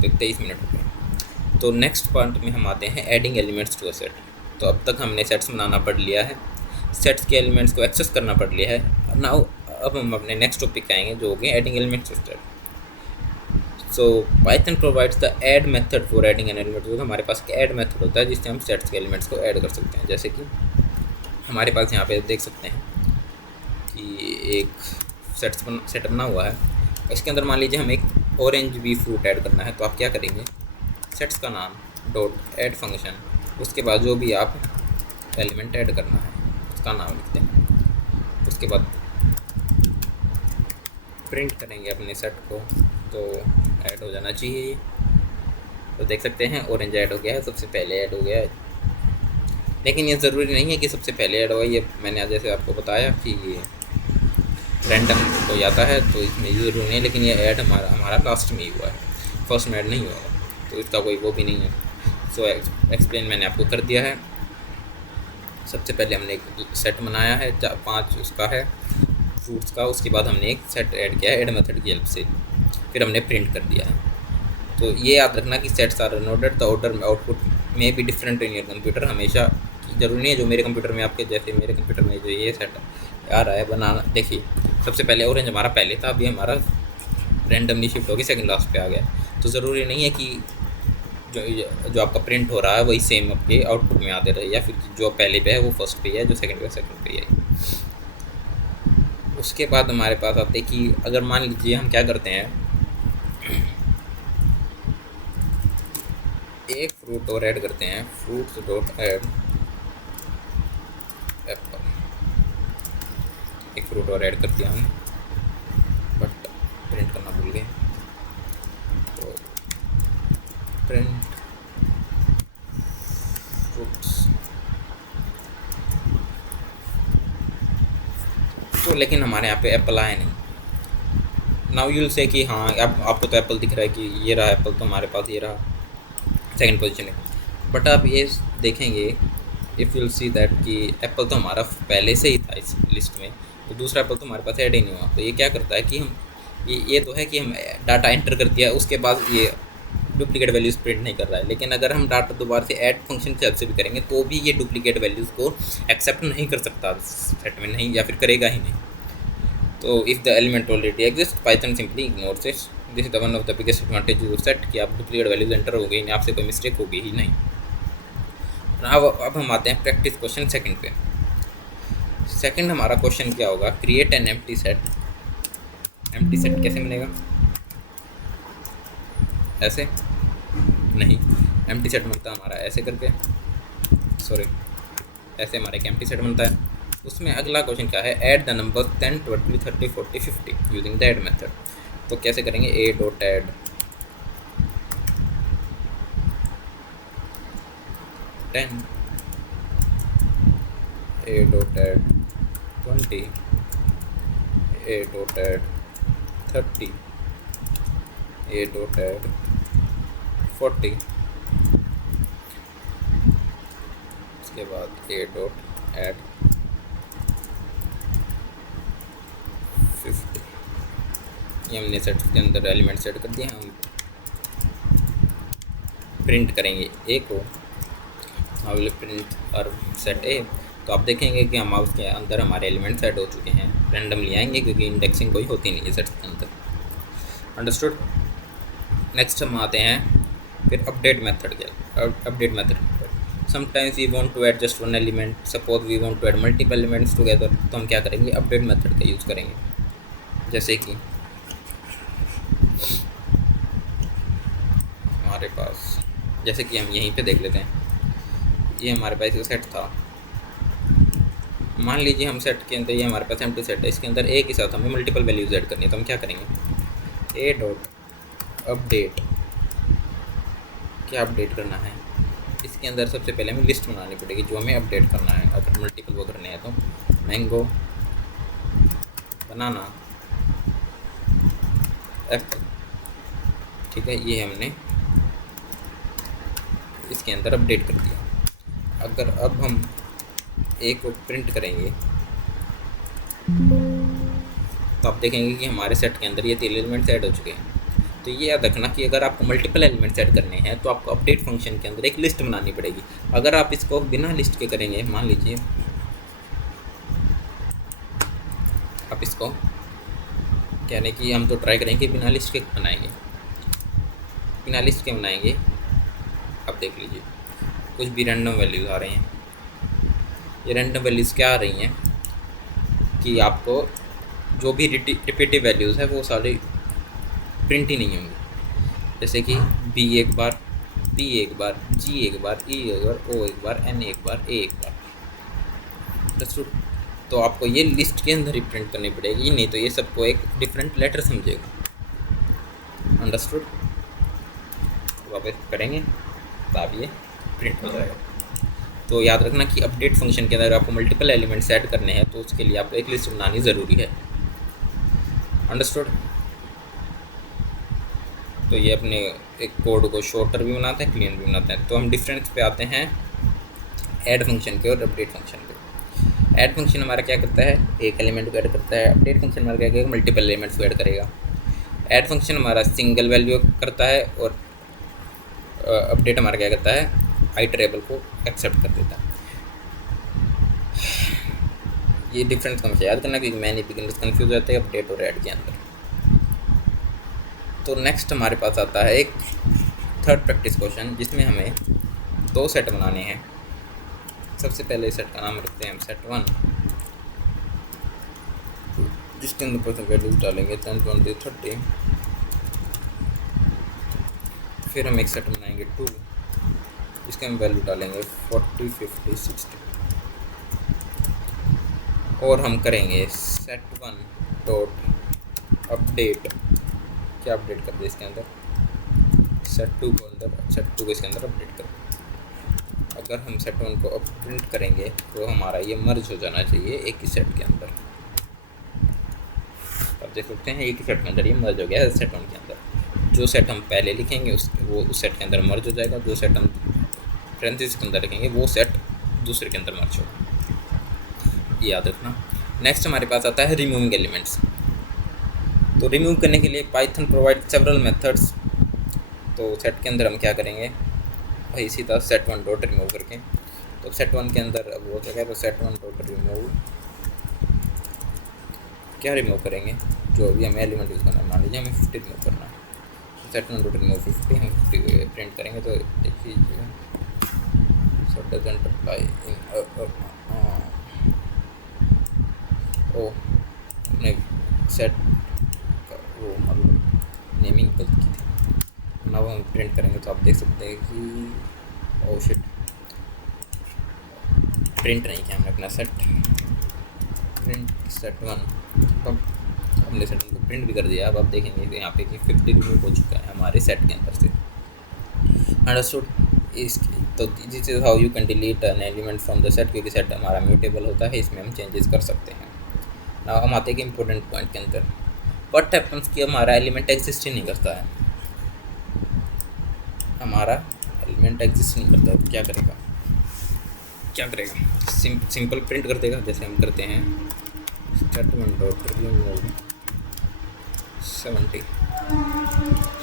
23 मिनट हो गए। तो नेक्स्ट पार्ट में हम आते हैं adding elements to a set. तो अब तक हमने सेट्स बनाना पढ़ लिया है, सेट्स के एलिमेंट्स को एक्सेस करना पढ़ लिया है। नाउ अब हम अपने नेक्स्ट टॉपिक पे आएंगे, जो हो गए adding elements to set. So Python provides the add method for adding an element. तो हमारे पास एक ऐड मेथड होता है जिससे हम सेट्स के एलिमेंट्स को ऐड कर सकते हैं। जैसे कि हमारे पास यहाँ पे देख सकते हैं कि एक सेट बना हुआ है, इसके अंदर मान लीजिए हम एक ऑरेंज भी फ्रूट ऐड करना है। तो आप क्या करेंगे, सेट्स का नाम डॉट ऐड फंक्शन, उसके बाद जो भी आप एलिमेंट ऐड करना है उसका नाम लिखते हैं, उसके बाद प्रिंट करेंगे अपने सेट को, तो ऐड हो जाना चाहिए। तो देख सकते हैं ऑरेंज ऐड हो गया है, सबसे पहले ऐड हो गया है। लेकिन ये ज़रूरी नहीं है कि सबसे पहले ऐड होगा, ये मैंने जैसे आपको बताया कि ये रैंडम हो जाता है, तो इसमें ज़रूरी नहीं है। लेकिन ये ऐड हमारा लास्ट में ही हुआ है, फर्स्ट में ऐड नहीं हुआ, तो इसका कोई वो भी नहीं है। सो एक्सप्लेन मैंने आपको कर दिया है। सबसे पहले हमने एक सेट बनाया है, 5 उसका है फ्रूट्स का, उसके बाद हमने एक सेट ऐड किया है ऐड मेथड की हेल्प से, फिर हमने प्रिंट कर दिया है। तो ये याद रखना कि sets are unordered, the order output में भी डिफरेंट इन योर कंप्यूटर। हमेशा ज़रूरी नहीं है जो मेरे कंप्यूटर में आपके, जैसे मेरे कंप्यूटर में जो ये सेट आ रहा है बनाना, देखिए सबसे पहले ऑरेंज हमारा पहले था, अभी हमारा रैंडमली शिफ्ट होकर सेकंड लास्ट पे आ गया। तो ज़रूरी नहीं है कि जो आपका प्रिंट हो रहा है वही सेम आपके आउटपुट में आते रहे, या फिर जो पहले पे है वो फर्स्ट पे है, जो सेकंड पे सेकंड पे है। उसके बाद हमारे पास आते हैं कि अगर मान लीजिए हम क्या करते हैं, एक फ्रूट और ऐड करते हैं, फ्रूट्स डॉट ऐड एप्पल। एक फ्रूट और ऐड कर दिया हमने, बट प्रिंट करना भूल गए, तो प्रिंट फ्रूट्स। तो लेकिन हमारे यहाँ पे एप्पल आया नहीं। नाउ यूल से कि हाँ अब आपको तो एप्पल दिख रहा है कि ये रहा एप्पल, तो हमारे पास ये रहा सेकंड पोजीशन है। बट आप ये देखेंगे, इफ़ यूल सी दैट कि एप्पल तो हमारा पहले से ही था इस लिस्ट में, तो दूसरा एप्पल तो हमारे पास ऐड ही नहीं हुआ। तो ये क्या करता है कि हम ये तो है कि हम डाटा एंटर कर दिया, उसके बाद ये डुप्लीकेट वैल्यूज़ प्रिंट नहीं कर रहा है। लेकिन अगर हम डाटा दोबारा से ऐड फंक्शन की हेल्प से भी करेंगे तो भी ये डुप्लीकेट वैल्यूज़ को एक्सेप्ट नहीं कर सकता सेट में, नहीं, या फिर करेगा ही नहीं। तो if the element already exist, Python simply ignores it. This is the one of the biggest advantage of set कि आप डुप्लीकेट वैल्यूज एंटर हो गई नहीं, आपसे कोई मिस्टेक होगी ही नहीं। अब हम आते हैं प्रैक्टिस क्वेश्चन सेकंड पे। सेकंड हमारा क्वेश्चन क्या होगा, create an empty set. Empty set कैसे बनेगा, ऐसे नहीं, एम्प्टी सेट बनता है हमारा ऐसे करके, सॉरी ऐसे हमारा एक एम्प्टी सेट बनता है। उसमें अगला क्वेश्चन क्या है, add the number 10 20 30 40 50 using the add method. तो कैसे करेंगे, ए डॉट ऐड 10, ए डॉट ऐड 20, ए डॉट ऐड 30, ए डॉट ऐड 40, उसके बाद ए डॉट ऐड 50। ये हमने सेट के अंदर एलिमेंट सेट कर दिए। हम प्रिंट करेंगे ए को, आई विल प्रिंट और सेट ए। तो आप देखेंगे कि हम उसके अंदर हमारे एलिमेंट सेट हो चुके हैं, रैंडमली आएंगे क्योंकि इंडेक्सिंग कोई होती नहीं है सेट के अंदर। अंडरस्टूड। नेक्स्ट हम आते हैं फिर अपडेट मेथड के। Update method sometimes we want to add just one element, suppose we want to add multiple elements together, तो हम क्या करेंगे, अपडेट मेथड का यूज़ करेंगे। जैसे कि हमारे पास, जैसे कि हम यहीं पे देख लेते हैं, ये हमारे पास एक सेट था। मान लीजिए हम सेट के अंदर, ये हमारे पास एम्प्टी सेट है, इसके अंदर ए के साथ हमें मल्टीपल वैल्यूज ऐड करनी है। तो हम क्या करेंगे, ए डॉट अपडेट। क्या अपडेट करना है, इसके अंदर सबसे पहले हमें लिस्ट बनानी पड़ेगी जो हमें अपडेट करना है। अगर मल्टीपल वो करने हैं तो मैंगो, बनाना, एप्पल, ठीक है, ये हमने इसके अंदर अपडेट कर दिया। अगर अब हम ए को प्रिंट करेंगे तो आप देखेंगे कि हमारे सेट के अंदर ये 3 एलिमेंट्स ऐड हो चुके हैं। तो ये याद रखना कि अगर आपको मल्टीपल एलिमेंट्स ऐड करने हैं तो आपको अपडेट फंक्शन के अंदर एक लिस्ट बनानी पड़ेगी। अगर आप इसको बिना लिस्ट के करेंगे, मान लीजिए आप इसको कहने की हम तो ट्राई करेंगे बिना लिस्ट के बनाएंगे, बिना लिस्ट के बनाएंगे। अब देख लीजिए कुछ भी रैंडम वैल्यूज़ आ रही हैं। ये रैंडम वैल्यूज़ क्या आ रही हैं कि आपको जो भी रिपीटिव वैल्यूज़ है वो सारे प्रिंट ही नहीं होंगी। जैसे कि बी एक बार, पी एक बार, जी एक बार, ई एक बार, ओ एक बार, एन एक बार, ए एक बार। तो आपको ये लिस्ट के अंदर ही प्रिंट करनी पड़ेगी, नहीं तो ये सबको एक डिफरेंट लेटर समझेगा। अंडरस्टूड। वापस करेंगे तो आप ये प्रिंट हो जाएगा। तो याद रखना कि अपडेट फंक्शन के अंदर आपको मल्टीपल एलिमेंट्स ऐड करने हैं तो उसके लिए आपको एक लिस्ट बनानी ज़रूरी है। अंडरस्टूड। तो ये अपने एक कोड को शॉर्टर भी बनाते हैं, क्लीन भी बनाते हैं। तो हम डिफरेंस पे आते हैं ऐड फंक्शन के और अपडेट फंक्शन के। ऐड फंक्शन हमारा क्या करता है, एक एलिमेंट को ऐड करता है। अपडेट फंक्शन हमारा क्या करेगा, मल्टीपल एलिमेंट्स को ऐड करेगा। ऐड फंक्शन हमारा सिंगल वैल्यू करता है और अपडेट हमारा क्या करता है, आइटरेबल को एक्सेप्ट कर देता है। ये डिफरेंस हमेशा याद करना क्योंकि मैंने बिगिनर्स कंफ्यूज होते हैं अपडेट और ऐड के अंदर। तो नेक्स्ट हमारे पास आता है एक थर्ड प्रैक्टिस क्वेश्चन, जिसमें हमें 2 सेट बनाने हैं। सबसे पहले सेट का नाम रखते हैं हम सेट 1, जिसके अंदर परसेंट वैल्यूज डालेंगे 10, 20, 30। फिर हम एक सेट बनाएंगे 2, जिसके हम वैल्यू डालेंगे 40, 50, 60। और हम करेंगे सेट 1 डॉट अपडेट। क्या अपडेट कर दे इसके अंदर, सेट 2 को अंदर, सेट 2 को इसके अंदर अपडेट कर। अगर हम सेट 1 को अब प्रिंट करेंगे तो हमारा ये मर्ज हो जाना चाहिए एक ही सेट के अंदर। आप देख सकते हैं एक ही सेट के अंदर ये मर्ज हो गया है सेट 1 के अंदर। जो सेट हम पहले लिखेंगे वो उस सेट के अंदर मर्ज हो जाएगा। जो सेट हम पैरेंथेसिस के अंदर रखेंगे वो सेट दूसरे के अंदर मर्ज होगा, ये याद रखना। नेक्स्ट हमारे पास आता है रिमूविंग एलिमेंट्स। तो रिमूव करने के लिए पाइथन प्रोवाइड सेवरल मेथड्स। तो सेट के अंदर हम क्या करेंगे, वही सीधा सेट 1 डॉट रिमूव करके। तो सेट 1 के अंदर अब वो क्या है, तो सेट 1 डॉट रिमूव, क्या रिमूव करेंगे, जो अभी हमें एलिमेंट यूज़ करना है। मान लीजिए हमें 50 रिमूव करना है, तो सेट 1 डॉट रिमूव 50, हम 50 प्रिंट करेंगे। तो देखिए सेट डजंट अप्लाई इन ओ हमने सेट का वो मतलब नेमिंग गलत की थी। अब हम प्रिंट करेंगे तो आप देख सकते हैं कि ओ शिट, प्रिंट नहीं किया हमने अपना सेट, प्रिंट सेट 1। अब हमने सेट 1 को प्रिंट भी कर दिया। अब आप देखेंगे यहाँ पे कि 50 रिमूव हो चुका है हमारे सेट के अंदर से। अंडरस्टूड। इस तो this is how you can delete an element from the set, क्योंकि सेट हमारा म्यूटेबल होता है, इसमें हम चेंजेस कर सकते हैं। नाउ हम आते हैं कि इंपॉर्टेंट पॉइंट के अंदर, व्हाट हैपेंस कि हमारा एलिमेंट एग्जिस्ट ही नहीं करता है। हमारा एलिमेंट एग्जिस्ट नहीं करता है तो क्या करेगा, क्या करेगा, सिंपल प्रिंट कर देगा, जैसे हम करते हैं सेट 1 डॉट रिमूव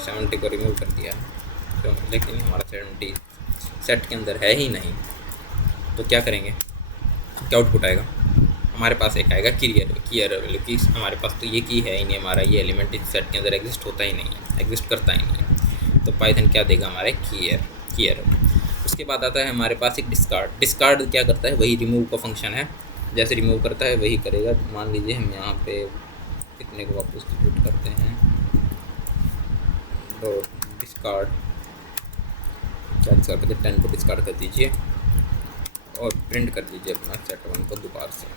70 को रिमूव कर दिया। तो लेकिन हमारा 70 सेट के अंदर है ही नहीं, तो क्या करेंगे, क्या आउटपुट आएगा, हमारे पास एक आएगा क्लियर वैल्यू की हमारे पास तो ये की है ही नहीं, हमारा ये एलिमेंट इस सेट के अंदर एग्जिस्ट होता ही नहीं है, एग्जिस्ट करता ही नहीं है। तो पाइथन क्या देगा, हमारे क्लियर। उसके बाद आता है हमारे पास एक डिस्कार्ड क्या करता है, वही रिमूव का फंक्शन है, जैसे रिमूव करता है वही करेगा। मान लीजिए हम यहाँ पे कितने को वापस डिलीट करते हैं, तो डिस्कार्ड क्या डिस्कार्ड करते हैं, 10 को डिस्कार्ड कर दीजिए और प्रिंट कर दीजिए अपना सेट 1 को दोबारा से।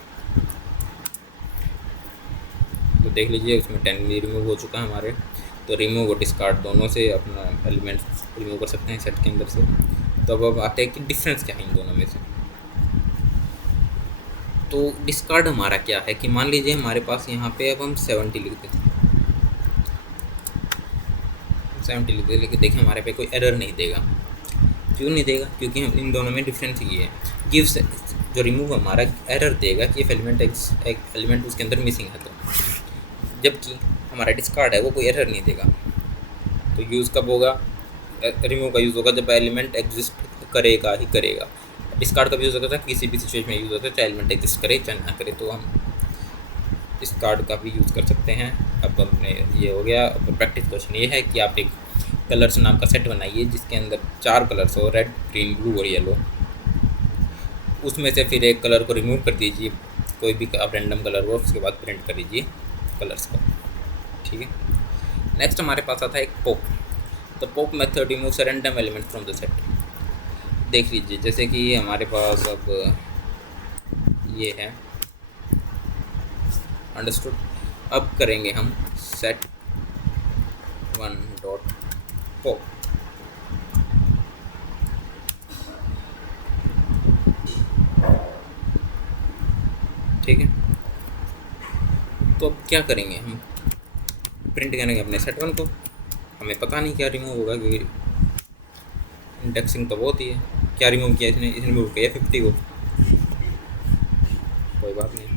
तो देख लीजिए उसमें 10 रिमूव हो चुका है हमारे। तो रिमूव और डिस्कार्ड दोनों से अपना एलिमेंट रिमूव कर सकते हैं सेट के अंदर से। तो अब आते हैं कि डिफरेंस क्या है इन दोनों में से। तो डिस्कार्ड हमारा क्या है कि मान लीजिए हमारे पास यहाँ पे अब हम 70 लिख देते हैं, 70 लिख देते, लेकिन देखिए हमारे पे कोई एरर नहीं देगा। क्यों नहीं देगा, क्योंकि हम इन दोनों में डिफरेंस ये है, गिव्स जो रिमूव हमारा एरर देगा कि एलिमेंट उसके अंदर मिसिंग है। तो जबकि हमारा डिस्कार्ड है वो कोई एरर नहीं देगा। तो यूज़ कब होगा, रिमूव का यूज़ होगा जब एलिमेंट एग्जिस्ट करेगा ही करेगा। डिस्कार्ड का भी यूज़ होता है किसी भी सिचुएशन में यूज़ होता है, चाहे एलिमेंट एग्जिस्ट करे चाहे ना करे। तो हम डिस्कार्ड का भी यूज़ कर सकते हैं। अब हमने ये हो गया। अब प्रैक्टिस क्वेश्चन ये है कि आप एक कलर्स नाम का सेट बनाइए जिसके अंदर 4 कलर्स हो, रेड, ग्रीन, ब्लू और येलो। उसमें से फिर एक कलर को रिमूव कर दीजिए, कोई भी आप रैंडम कलर को, उसके बाद प्रिंट कर दीजिए कलर्स को। ठीक है। नेक्स्ट हमारे पास आता है एक पॉप। तो pop method removes a random element from the set. देख लीजिए जैसे कि हमारे पास अब ये है, अंडरस्टूड। अब करेंगे हम सेट 1 डॉट पॉप। ठीक है। तो अब क्या करेंगे, हम प्रिंट करेंगे अपने सेट 1 को। हमें पता नहीं क्या रिमूव होगा क्योंकि इंडेक्सिंग तो बहुत ही है। क्या रिमूव किया इसने रिमूव किया 50 को, कोई बात नहीं।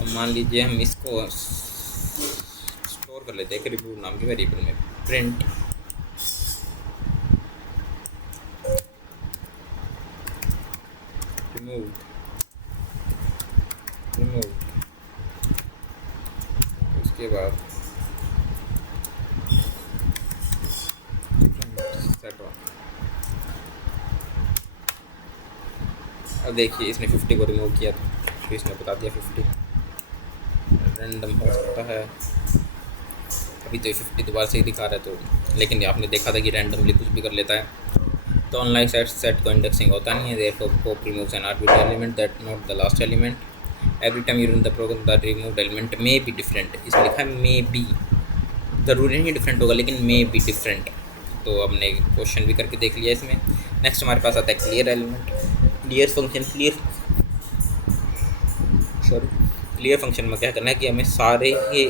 अब मान लीजिए हम इसको स्टोर कर लेते हैं एक रिमूव नाम के वेरिएबल में, प्रिंट रिमूव। उसके बाद अब देखिए इसने 50 को रिमूव किया था, तो इसने बता दिया 50 रैंडम हो सकता है। अभी तो ये 50 दोबारा से ही दिखा रहा है, तो लेकिन आपने देखा था कि रैंडमली कुछ भी कर लेता है। तो ऑनलाइन सेट को इंडेक्सिंग होता नहीं है, therefore pop removes an arbitrary element that not the last element. Every time you run the program the removed element may be different. इसमें लिखा है मे बी, ज़रूरी नहीं डिफरेंट होगा, लेकिन मे बी डिफरेंट। तो हमने क्वेश्चन भी करके देख लिया इसमें। नेक्स्ट हमारे पास आता है क्लियर एलिमेंट। क्लियर फंक्शन में क्या करना है कि हमें सारे ही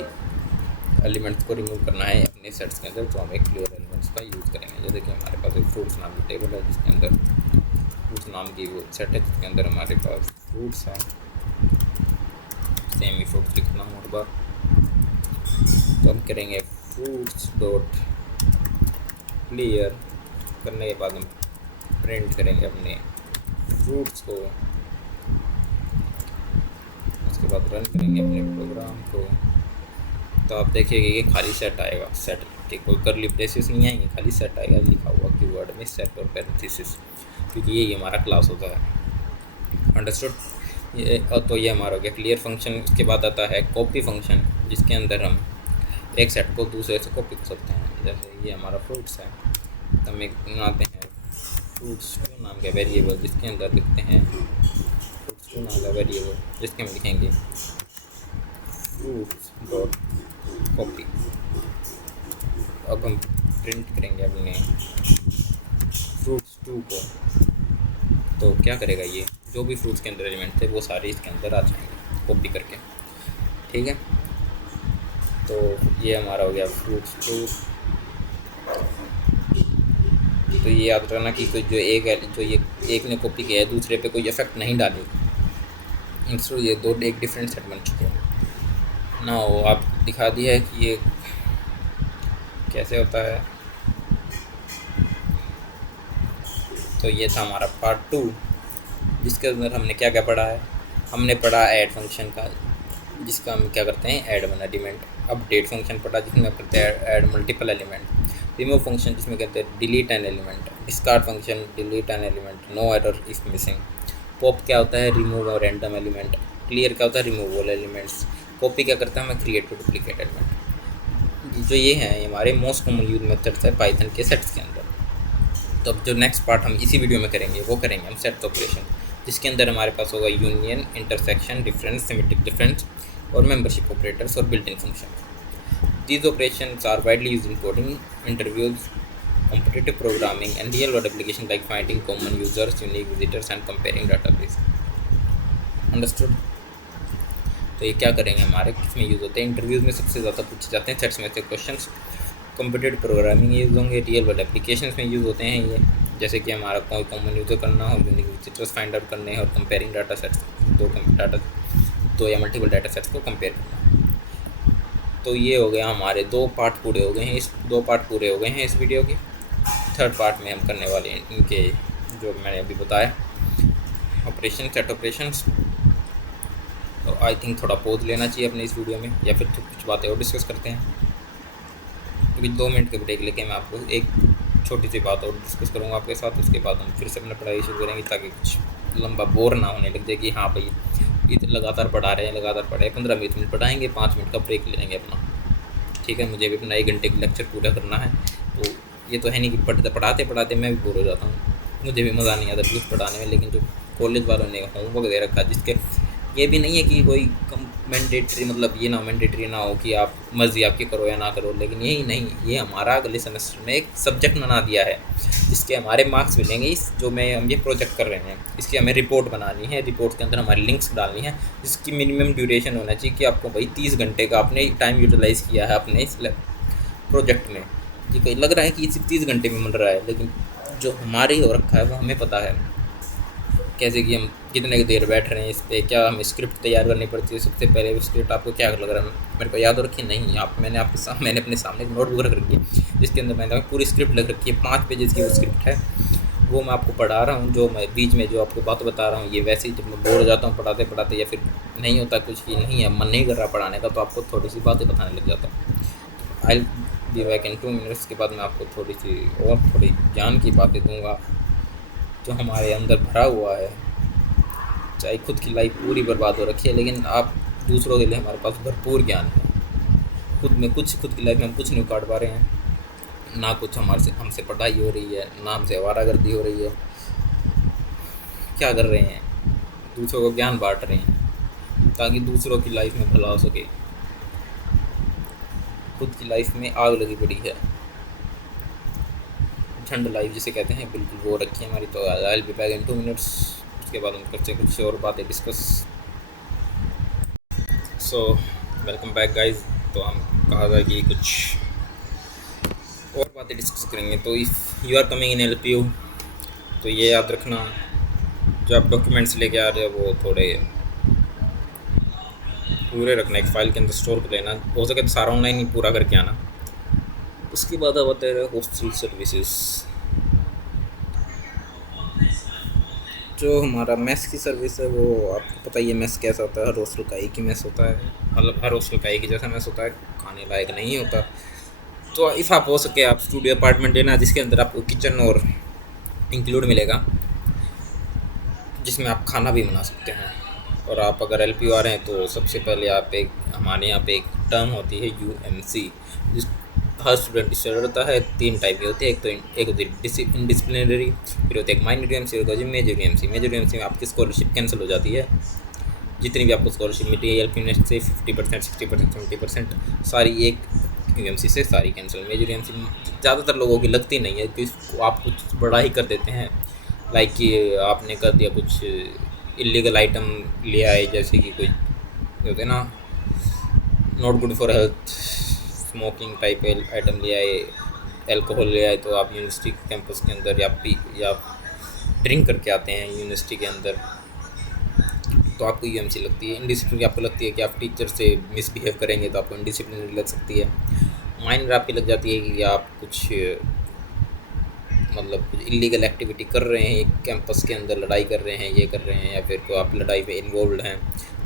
एलिमेंट्स को रिमूव करना है अपने सेट्स के अंदर। तो हम एक क्लियर एलिमेंट्स का यूज़ करेंगे। जैसे कि हमारे पास एक फ्रूट्स नाम की टेबल है, जिसके अंदर फ्रूट्स नाम की वो सेट है, जिसके अंदर हमारे पास फ्रूट्स हैं। सेम ही फ्रूट्स लिखना हूँ हर बार। तो हम करेंगे फ्रूट्स डॉट क्लियर। करने के बाद हम प्रिंट करेंगे अपने फ्रूट्स को। उसके बाद रन करेंगे अपने प्रोग्राम को। तो आप देखिएगा ये खाली सेट आएगा, सेट के कोई करली ब्रेसेस नहीं आएंगे, खाली सेट आएगा लिखा हुआ कीवर्ड में सेट और पैरेंथेसिस, क्योंकि ये हमारा क्लास होता है। अंडरस्टूड। तो ये हमारा हो गया क्लियर फंक्शन। उसके बाद आता है कॉपी फंक्शन, जिसके अंदर हम एक सेट को दूसरे से कॉपी कर सकते हैं। जैसे ये हमारा फ्रूट्स है, तो हम एक बनाते हैं फ्रूट्स टू नाम का वेरिएबल, जिसके अंदर लिखते हैं फ्रूट्स टू नाम का वेरिएबल, जिसके हम लिखेंगे फ्रूट्स डॉट कॉपी। अब हम प्रिंट करेंगे अपने फ्रूट्स टू को। तो क्या करेगा, ये जो भी फ्रूट्स के अंदर एलिमेंट थे वो सारे इसके अंदर आ जाएंगे कॉपी करके। ठीक है, तो ये हमारा हो गया फ्रूट्स टू। तो ये याद रखना कि कोई जो ये एक ने कॉपी किया है दूसरे पे कोई इफेक्ट नहीं डाली। इंस्टो ये दो एक डिफरेंट सेट बन चुके हैं ना। वो आप दिखा दिया है कि ये कैसे होता है। तो ये था हमारा पार्ट 2, जिसके अंदर हमने क्या क्या पढ़ा है। हमने पढ़ा ऐड फंक्शन का, जिसका हम क्या करते हैं add one element. Update function पढ़ा, जिसमें करते हैं add multiple element. Remove function, जिसमें कहते हैं delete an element. Discard function, delete an element, no error if missing. Pop क्या होता है, रिमूव और रैंडम एलिमेंट। क्लियर क्या होता है, रिमूव ऑल एलिमेंट्स। कॉपी क्या करता है, हमें क्रिएट टू डुप्लीकेट एलिमेंट। जो ये हैं हमारे मोस्ट कॉमन यूज मेथड्स है पाइथन के सेट्स के अंदर। तो अब जो नेक्स्ट पार्ट हम इसी वीडियो में करेंगे वो करेंगे हम सेट ऑपरेशन, जिसके अंदर हमारे पास होगा union, intersection, difference, symmetric difference और मेंबरशिप ऑपरेटर्स और built in function. These operations are widely used in coding, interviews, competitive programming, and real-world applications like finding common users, unique visitors, and comparing database. Understood? तो ये क्या करेंगे, हमारे किसमें यूज़ होते हैं, इंटरव्यूज़ में सबसे ज़्यादा पूछे जाते हैं सेट्स में से क्वेश्चंस। कंप्यूटेटिव प्रोग्रामिंग यूज़ होंगे, रियल वर्ल्ड एप्लीकेशंस में यूज़ होते हैं ये, जैसे कि हमारा कोई कॉमन यूज़र करना हो, यूनिक विजिटर्स फाइंड आउट करने और कंपेयरिंग डाटा सेट्स, दो या मल्टीपल डाटा सेट्स को कंपेयर करना। तो ये हो गया हमारे 2 पार्ट पूरे हो गए हैं, 2 पार्ट पूरे हो गए हैं इस वीडियो के। थर्ड पार्ट में हम करने वाले हैं इनके जो मैंने अभी बताया ऑपरेशन, सेट ऑपरेशंस। तो आई थिंक थोड़ा पॉज लेना चाहिए अपने इस वीडियो में, या फिर तो कुछ बातें और डिस्कस करते हैं। अभी 2 मिनट के ब्रेक लेके मैं आपको एक छोटी सी बात और डिस्कस करूँगा आपके साथ। उसके बाद हम फिर से अपना पढ़ाई शुरू करेंगे, ताकि कुछ लंबा बोर ना होने लग जाए कि हाँ भाई ये लगातार पढ़ा रहे हैं, लगातार पढ़े 15-20 मिनट पढ़ाएंगे, 5 मिनट का ब्रेक ले लेंगे अपना। ठीक है, मुझे भी अपना 1 घंटे का लेक्चर पूरा करना है। तो ये तो है नहीं कि पढ़ाते पढ़ाते मैं भी बोर हो जाता हूँ, मुझे भी मज़ा नहीं आता प्लीज़ पढ़ाने में। लेकिन जो कॉलेज वालों ने होमवर्क दे रखा, जिसके ये भी नहीं है कि कोई मैंडेटरी, मतलब ये ना मैंडेटरी ना हो कि आप मर्जी आपकी करो या ना करो, लेकिन यही नहीं, ये हमारा अगले सेमेस्टर में एक सब्जेक्ट बना दिया है, जिसके हमारे मार्क्स मिलेंगे। इस जो हम ये प्रोजेक्ट कर रहे हैं, इसकी हमें रिपोर्ट बनानी है। रिपोर्ट के अंदर हमारी लिंक्स डालनी है, जिसकी मिनिमम ड्यूरेशन होना चाहिए कि आपको भाई 30 घंटे का आपने टाइम यूटिलाइज़ किया है अपने इस प्रोजेक्ट में। जी कहीं लग रहा है कि सिर्फ 30 घंटे में मिल रहा है, लेकिन जो हमारे हो रखा है वो हमें पता है कैसे कि हम कितने देर बैठ रहे हैं इस पर, क्या हमें स्क्रिप्ट तैयार करनी पड़ती है। सबसे पहले स्क्रिप्ट आपको क्या लग रहा है, मेरे को याद रखी नहीं, मैंने अपने सामने एक नोटबुक रख रखी है, जिसके अंदर मैंने पूरी स्क्रिप्ट लग रखी है। 5 पेजेस की वो स्क्रिप्ट है, वो मैं आपको पढ़ा रहा हूँ। जो मैं बीच में जो आपको बात बता रहा हूँ, ये वैसे ही जब मैं बोर हो जाता हूँ पढ़ाते पढ़ाते, या फिर नहीं होता कुछ कि नहीं है, मन नहीं कर रहा पढ़ाने का, तो आपको थोड़ी सी बातें बताने लग जाता हूँ। आई बी बैक इन 2 मिनट्स के बाद मैं आपको थोड़ी ज्ञान की बातें दूँगा जो हमारे अंदर भरा हुआ है। चाहे खुद की लाइफ पूरी बर्बाद हो रखी है, लेकिन आप दूसरों के लिए हमारे पास भरपूर ज्ञान है। खुद की लाइफ में हम कुछ नहीं उखाड़ पा रहे हैं, ना कुछ हमसे पढ़ाई हो रही है, ना हमसे आवारागर्दी हो रही है। क्या कर रहे हैं? दूसरों को ज्ञान बांट रहे हैं ताकि दूसरों की लाइफ में भला हो सके। खुद की लाइफ में आग लगी पड़ी है, ठंड लाइफ जिसे कहते हैं, बिल्कुल वो रखी है हमारी। तो I will be back in 2 minutes. उसके बाद हम करते हैं कुछ और बातें discuss. So welcome back guys. तो हम कहा था कि कुछ और बातें डिस्कस करेंगे। तो if you are coming in LPU, तो ये याद रखना, जो आप डॉक्यूमेंट्स लेके आ रहे हो वो थोड़े पूरे रखना, एक फ़ाइल के अंदर स्टोर कर लेना। हो सके तो सारा ऑनलाइन ही पूरा करके आना। उसके बाद अब आते हैं हॉस्टल सर्विसेज। जो हमारा मेस की सर्विस है, वो आपको पता ही है मेस कैसा होता है। हर हॉस्टल का एक ही मेस होता है, मतलब हर हॉस्टल का एक ही जैसा मेस होता है, खाने लायक नहीं होता। तो इफ़ आप हो सके आप स्टूडियो अपार्टमेंट लेना, जिसके अंदर आपको किचन और इंक्लूड मिलेगा, जिसमें आप खाना भी बना सकते हैं। और आप अगर LPU आ रहे हैं तो सबसे पहले हमारे यहाँ पे एक टर्म होती है UMC, जिस हर स्टूडेंट इससे डरता है। 3 टाइप की होती है। एक होती है इनडिसिप्लिनरी, फिर होती है एक माइनर UMC, और होती है मेजर UMC। मेजर UMC में आपकी स्कॉलरशिप कैंसिल हो जाती है। जितनी भी आपको स्कॉलरशिप मिली है LPU नेस्ट से 50%, 60%, 70%, सारी एक UMC से सारी कैंसिल। मेजर UMC ज़्यादातर लोगों की लगती नहीं है, क्योंकि आप कुछ बड़ा ही कर देते हैं। लाइक कि आपने कर दिया कुछ इलीगल आइटम ले आए, जैसे कि कोई होते ना not good for health, smoking type item ले आए, अल्कोहल ले आए, तो आप यूनिवर्सिटी कैंपस के अंदर या ड्रिंक करके आते हैं यूनिवर्सिटी के अंदर, तो आपको UMC लगती है। इनडिसिप्लिनरी आपको लगती है कि आप टीचर से मिसबिहेव करेंगे, तो आपको इनडिसिप्लिनरी लग सकती है। माइनर आपकी लग जाती है कि आप कुछ इलीगल एक्टिविटी कर रहे हैं, कैंपस के अंदर लड़ाई कर रहे हैं, ये कर रहे हैं, या फिर को आप लड़ाई में इन्वॉल्व हैं,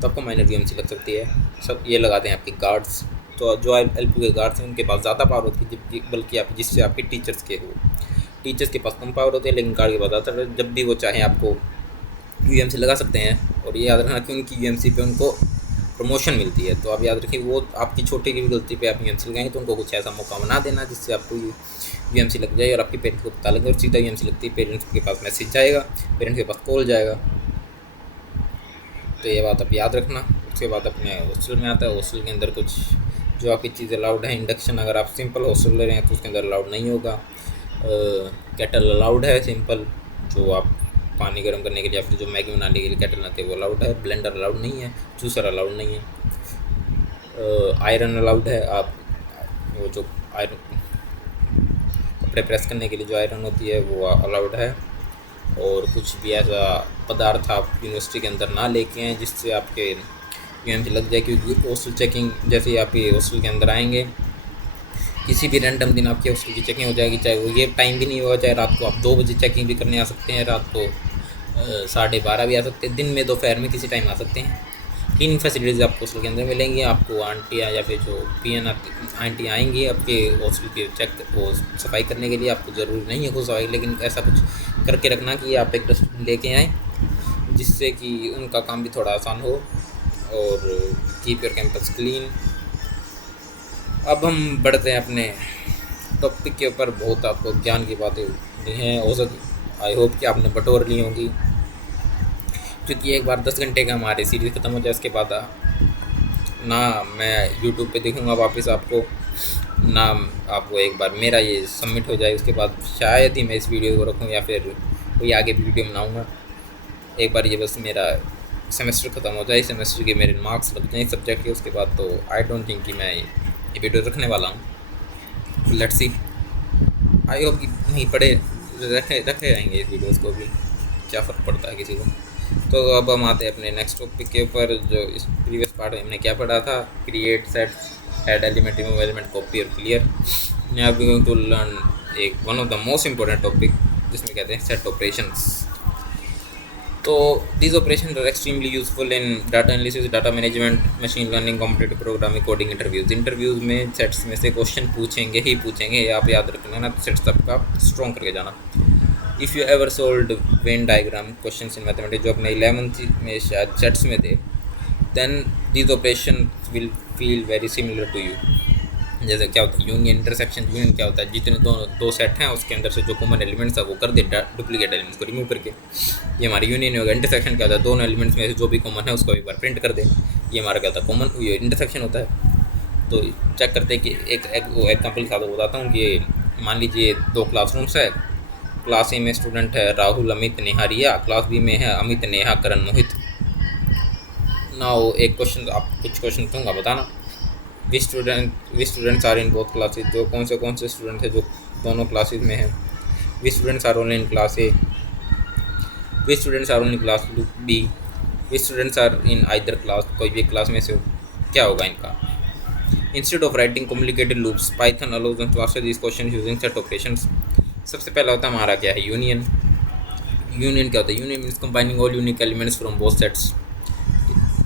तो आपको माइनर UMC लग सकती है। सब ये लगाते हैं आपके गार्ड्स। तो जो LPU के गार्ड्स हैं उनके पास ज़्यादा पावर होती है, बल्कि आप जिससे आपके टीचर्स के पास कम पावर होती है, लेकिन गार्ड के पास ज़्यादा। जब भी वो चाहें आपको UMC लगा सकते हैं। और ये याद रखना कि उनकी UMC पे उनको प्रमोशन मिलती है। तो आप याद रखिए, वो आपकी छोटी की भी गलती पे आप UMC लगाएंगे, तो उनको कुछ ऐसा मौका बना देना जिससे आपको UMC लग जाए, और आपके पेरेंट्स को पता लगे, और सीधा UMC लगती है, पेरेंट्स के पास मैसेज जाएगा, पेरेंट्स के पास कॉल जाएगा। तो ये बात आप याद रखना। उसके बाद अपने हॉस्टल में आता है। हॉस्टल के अंदर कुछ जो आपकी चीज़ें अलाउड है, इंडक्शन अगर आप सिंपल हॉस्टल ले रहे हैं तो उसके अंदर अलाउड नहीं होगा। केटल अलाउड है सिंपल, जो आप पानी गर्म करने के लिए, या फिर जो मैगी बनाने के लिए केटल आते हैं वो अलाउड है। ब्लेंडर अलाउड नहीं है, जूसर अलाउड नहीं है। आयरन अलाउड है। आप वो जो आयरन कपड़े प्रेस करने के लिए जो आयरन होती है वो अलाउड है। और कुछ भी ऐसा पदार्थ आप यूनिवर्सिटी के अंदर ना लेके आएँ जिससे आपके UMC लग जाए, क्योंकि हॉस्टल चेकिंग जैसे ही आप ये हॉस्टल के अंदर आएंगे, किसी भी रैंडम दिन आपके हॉस्टल की चेकिंग हो जाएगी, चाहे वो ये टाइम भी नहीं होगा, चाहे रात को आप 2 बजे चेकिंग भी करने आ सकते हैं, रात को 12:30 भी आ सकते हैं, दिन में दोपहर में किसी टाइम आ सकते हैं। 3 फैसिलिटीज़ आपको हॉस्टल के अंदर मिलेंगी। आपको आंटियाँ या फिर जो PN आंटी आएंगी आपके हॉस्टल के वो सफाई करने के लिए। आपको ज़रूरी नहीं है खुद सफाई, लेकिन ऐसा कुछ करके रखना कि आप एक डस्टबिन लेके आएँ, जिससे कि उनका काम भी थोड़ा आसान हो। और कीप योर कैंपस क्लीन। अब हम बढ़ते हैं अपने टॉपिक के ऊपर। बहुत आपको ज्ञान की बातें दी हैं, हो सके आई होप कि आपने बटोर ली होंगी, क्योंकि एक बार 10 घंटे का हमारे सीरीज़ ख़त्म हो जाए, उसके बाद ना मैं YouTube पे देखूँगा वापस आपको, ना आपको एक बार मेरा ये सबमिट हो जाए, उसके बाद शायद ही मैं इस वीडियो को रखूँ या फिर कोई आगे वीडियो बनाऊँगा। एक बार ये बस मेरा सेमेस्टर ख़त्म हो जाए, सेमेस्टर के मेरे मार्क्स लग जाए सब्जेक्ट के, उसके बाद तो आई डोंट थिंक कि मैं ये वीडियो रखने वाला हूँ। लेट्स सी, आई होप कि नहीं पढ़े रखे रहेंगे इस वीडियोज़ को भी, क्या फ़र्क पड़ता है किसी को। तो अब हम आते हैं अपने नेक्स्ट टॉपिक के ऊपर। जो इस प्रीवियस पार्ट में हमने क्या पढ़ा था, create, set, add element, remove element, copy और clear. Now we going to learn एक one of the most important topic, जिसमें कहते हैं सेट ऑपरेशंस। तो these operations are extremely useful in data analysis, data management, machine learning, competitive programming, coding interviews में सेट्स में से क्वेश्चन पूछेंगे ही पूछेंगे, आप याद रखना ना। तो सेट्स आपका स्ट्रॉन्ग करके जाना। If you ever solved Venn diagram question in mathematics जो अपने 11th में शायद सेट्स में थे, then this operation will feel very similar to you. जैसे क्या होता है यूनियन, इंटरसेक्शन। यूनियन क्या होता है, जितने दो सेट हैं उसके अंदर से जो कॉमन एलिमेंट्स है वो कर दे, डुप्लीकेट एलिमेंट्स को रिमूव करके, ये हमारी यूनियन होगा। इंटरसेक्शन क्या होता है, दोनों एलिमेंट्स में से जो भी कॉमन है उसको एक बार प्रिंट कर दे, ये हमारा क्या होता है कॉमन, ये इंटरसेक्शन होता है। तो चेक करते हैं कि एक एग्जाम्पल के साथ बताता हूँ कि मान लीजिए 2 क्लासरूम्स है। क्लास ए में स्टूडेंट है राहुल, अमित, नेहा, रिया। क्लास बी में है अमित, नेहा, करण, मोहित। ना वो एक क्वेश्चन, आप कुछ क्वेश्चन दूंगा बताना। We students are in both classes, जो कौन से स्टूडेंट है जो दोनों क्लासेज में हैं। We students are only in class A, we students are only class B, we students are in either class, कोई भी क्लास में से हो। क्या होगा इनका। Instead of writing complicated loops, Python allows us to answer this question using set operations. सबसे पहला होता है हमारा क्या है, यूनियन। यूनियन क्या होता है, union means combining all unique elements from both sets.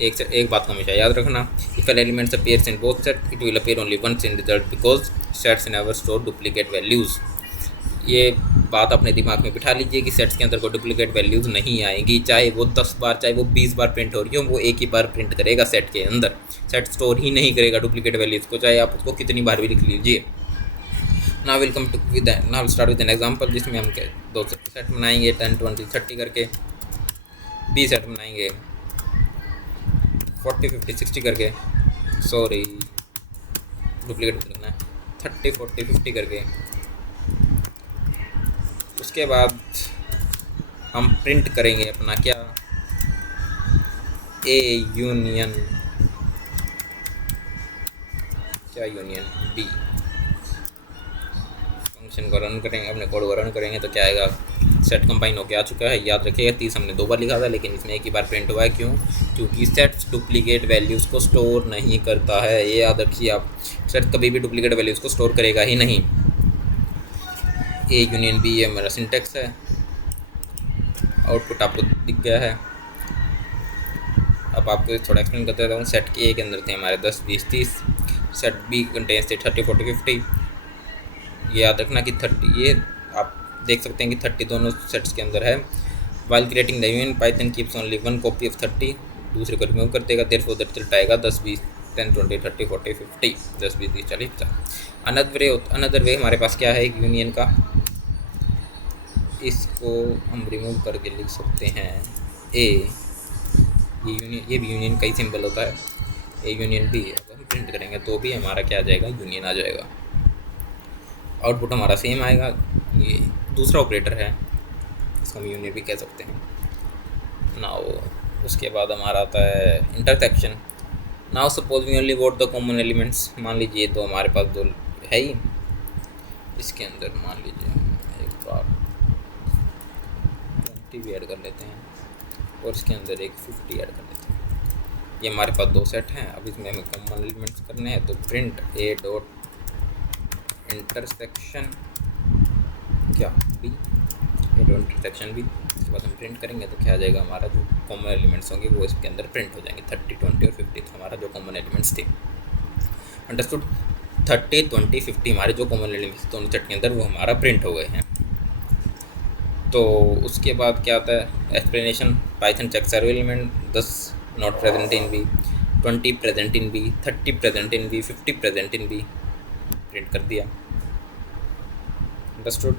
एक बात को हमेशा याद रखना, if an elements appears in both set it will appear only once in result because sets never store duplicate values. ये बात अपने दिमाग में बिठा लीजिए कि सेट्स के अंदर कोई डुप्लीकेट वैल्यूज़ नहीं आएंगी, चाहे वो 10 बार चाहे वो 20 बार प्रिंट हो रही हो, वो एक ही बार प्रिंट करेगा सेट के अंदर। सेट स्टोर ही नहीं करेगा डुप्लीकेट वैल्यूज़ को, चाहे आप उसको कितनी बार भी लिख लीजिए। Now will start with an example, जिसमें हम दो सेट बनाएंगे 10, 20, 30 करके। बी सेट बनाएंगे 40, 50, 60 करके, सॉरी डुप्लीकेट लिखना है 30, 40, 50 करके। उसके बाद हम प्रिंट करेंगे अपना क्या, ए यूनियन, क्या यूनियन बी। फंक्शन को रन करेंगे, अपने कोड को रन करेंगे तो क्या आएगा, सेट कंबाइन होकर आ चुका है। याद रखिएगा 30 हमने 2 बार लिखा था, लेकिन इसमें एक ही बार प्रिंट हुआ है। क्यों, क्योंकि सेट डुप्लीकेट वैल्यूज़ को स्टोर नहीं करता है। ये याद रखिए आप, सेट कभी भी डुप्लीकेट वैल्यूज़ को स्टोर करेगा ही नहीं। ए यूनियन बी ये हमारा सिंटेक्स है। आउटपुट आपको दिख गया है। अब आपको थोड़ा एक्सप्लेन करते रहता हूँ। सेट के ए के अंदर थे हमारे 10, 20, 30। सेट बी कंटेन्स थे 30, 40, 50। ये याद रखना कि 30, ये आप देख सकते हैं कि 30 दोनों सेट्स के अंदर है। While creating the union Python keeps only 1 copy of 30, दूसरे को रिमूव कर देगा। देयरफॉर द रिजल्ट आएगा 10, 20, 10, 20, 30, 40, 50, 10, 20, 30, 40, 50। अनदर वे हमारे पास क्या है एक यूनियन का, इसको हम रिमूव करके लिख सकते हैं ए। ये भी यूनियन का ही सिंबल होता है, ए यूनियन बी। अगर हम प्रिंट करेंगे तो भी हमारा क्या आ जाएगा, यूनियन आ जाएगा। आउटपुट हमारा सेम आएगा। ये दूसरा ऑपरेटर है, इसको हम यूनियन भी कह सकते हैं। नाउ उसके बाद हमारा आता है intersection. Now suppose we only want the common elements. मान लीजिए तो हमारे पास दो है ही, इसके अंदर मान लीजिए एक बार 20 भी ऐड कर लेते हैं और इसके अंदर एक 50 ऐड कर लेते हैं। ये हमारे पास 2 सेट हैं। अब इसमें हमें कॉमन एलिमेंट्स करने हैं, तो प्रिंट ए डॉट इंटरसेक्शन क्या B, A dot intersection B. इसके बाद हम प्रिंट करेंगे तो क्या आ जाएगा, हमारा जो कॉमन एलिमेंट्स होंगे वो इसके अंदर प्रिंट हो जाएंगे। 30, 20 और 50 तो हमारा जो कॉमन एलिमेंट्स थे। अंडरस्टूड। 30, 20, 50 हमारे जो कॉमन एलिमेंट्स दोनों सेट के अंदर वो हमारा प्रिंट हो गए हैं। तो उसके बाद क्या आता है explanation. Python check several element 10 not present in B, 20 present in B, 30 present in B, 50 present in B. Print कर दिया। अंडरस्टूड।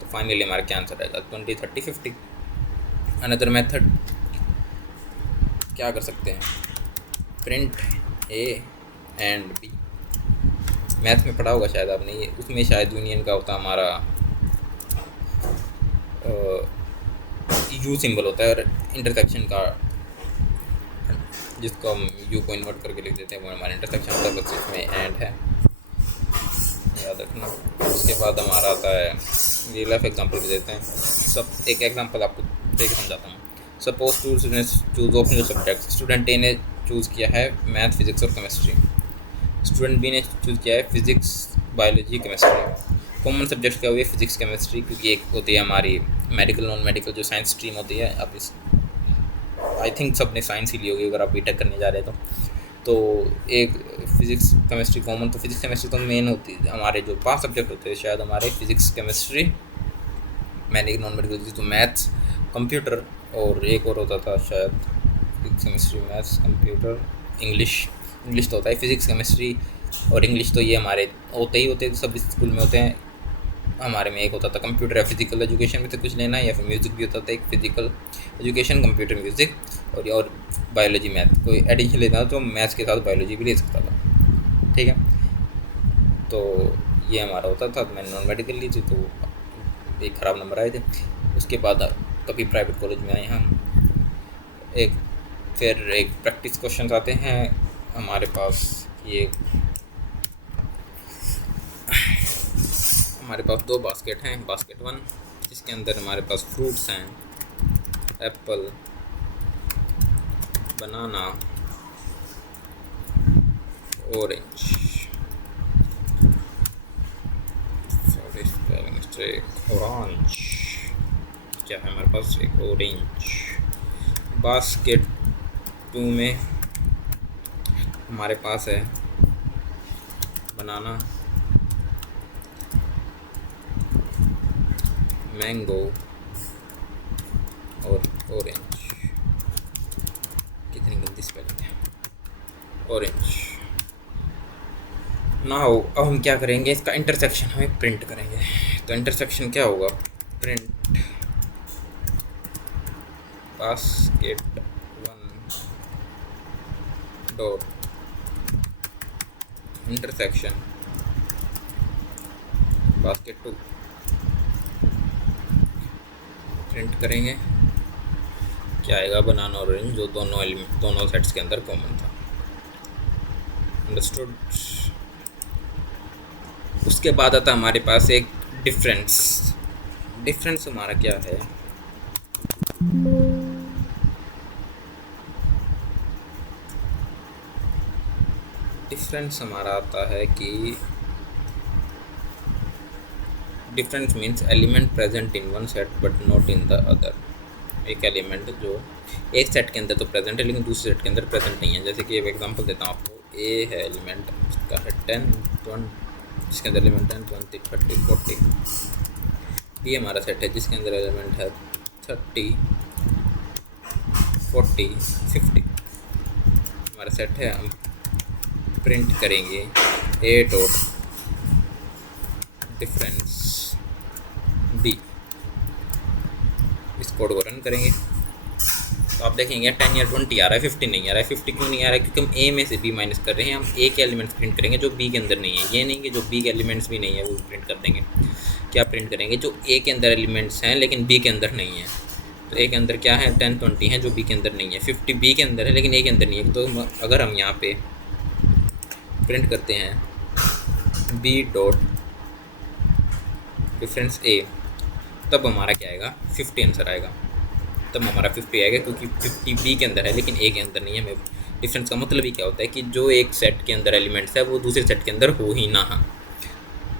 तो फाइनली हमारा क्या आंसर आएगा, 20, 30, 50। अनदर मेथड क्या कर सकते हैं, print A and B. Math में पढ़ा होगा शायद आपने, ये उसमें शायद यूनियन का होता हमारा यू सिंबल होता है, और इंटरसेक्शन का जिसको हम यू को इन्वर्ट करके लिख देते हैं वो हमारा इंटरसेक्शन होता है, बस इसमें एंड है, याद रखना। उसके बाद हमारा आता है रियल लाइफ एग्जांपल भी देते हैं। सब एक एग्जांपल आपको देख समझाता हूँ। Suppose 2 students choose optional subjects. Student A ने चूज़ किया है मैथ, फिजिक्स और केमिस्ट्री। स्टूडेंट बी ने चूज़ किया है physics, biology, chemistry. Common subject क्या हुई है, फिजिक्स, केमिस्ट्री, क्योंकि एक होती है हमारी मेडिकल, नॉन मेडिकल जो साइंस स्ट्रीम होती है। अब इस आई थिंक सब ने साइंस ही ली होगी अगर आप बीटेक करने जा रहे हैं तो एक फिजिक्स केमिस्ट्री कॉमन। तो फिजिक्स केमिस्ट्री तो मेन होती है, हमारे जो 5 सब्जेक्ट होते हैं शायद हमारे फिजिक्स, केमिस्ट्री, मैंने एक नॉन मेडिकल ली तो मैथ्स, कंप्यूटर और एक और होता था शायद physics chemistry maths computer English तो होता है, फिजिक्स केमिस्ट्री और इंग्लिश तो ये हमारे होते ही होते सब स्कूल में होते हैं। हमारे में एक होता था कंप्यूटर या फिजिकल एजुकेशन में से कुछ लेना है, या फिर म्यूज़िक भी होता था, एक फिजिकल एजुकेशन कंप्यूटर म्यूज़िक और बायोलॉजी मैथ। कोई एडिशन लेना तो मैथ्स के साथ बायोलॉजी भी ले सकता था, ठीक है। तो ये हमारा होता था। मैंने नॉन मेडिकल ली थी तो एक ख़राब नंबर आए थे। उसके बाद कभी प्राइवेट कॉलेज में आए हम। फिर एक प्रैक्टिस क्वेश्चन आते हैं हमारे पास। हमारे पास 2 बास्केट हैं। बास्केट 1 जिसके अंदर हमारे पास फ्रूट्स हैं, एप्पल, बनाना, ऑरेंज, ऑरेंज क्या है हमारे पास, एक ऑरेंज। बास्केट 2 में हमारे पास है बनाना, मैंगो और ऑरेंज। कितनी गंदी स्पेलिंग है, ऑरेंज। नाउ अब हम क्या करेंगे, इसका इंटरसेक्शन हमें प्रिंट करेंगे। तो इंटरसेक्शन क्या होगा, print basket 1 dot intersection basket 2। Print करेंगे क्या आएगा, बनाना और ऑरेंज, जो दोनों सेट्स के अंदर कॉमन था। अंडरस्टूड। उसके बाद आता हमारे पास एक डिफरेंस हमारा क्या है, डिफरेंस हमारा आता है कि difference means element present in one set but not in the other. एक एलिमेंट जो एक सेट के अंदर तो प्रेजेंट है लेकिन दूसरे सेट के अंदर प्रेजेंट नहीं है। जैसे कि एक एग्जांपल देता हूँ आपको, ए है एलिमेंट, इसका है 10 20, जिसके अंदर एलिमेंट 10 20 30 40। बी हमारा सेट है जिसके अंदर एलिमेंट है 30 40 50। हमारा सेट है, हम प्रिंट करेंगे ए डॉट डिफरेंस बी। इस कोड को रन करेंगे तो आप देखेंगे 10 या 20 आ रहा है, 50 नहीं आ रहा है। 50 क्यों नहीं आ रहा है, क्योंकि हम ए में से बी माइनस कर रहे हैं। हम ए के एलिमेंट्स प्रिंट करेंगे जो बी के अंदर नहीं है, ये नहीं कि जो बी के एलिमेंट्स भी नहीं है वो प्रिंट कर देंगे। क्या प्रिंट करेंगे, जो ए के अंदर एलिमेंट्स हैं लेकिन बी के अंदर नहीं है। तो ए के अंदर क्या है, 10 20 है जो बी के अंदर नहीं है, 50 बी के अंदर है लेकिन ए के अंदर नहीं है। तो अगर हम यहाँ पे प्रिंट करते हैं बी डॉट डिफरेंस ए, तब हमारा क्या आएगा, 50 आंसर आएगा। तब हमारा 50 आएगा क्योंकि 50 बी के अंदर है लेकिन ए के अंदर नहीं है। डिफरेंस का मतलब ही क्या होता है कि जो एक सेट के अंदर एलिमेंट्स है वो दूसरे सेट के अंदर हो ही ना।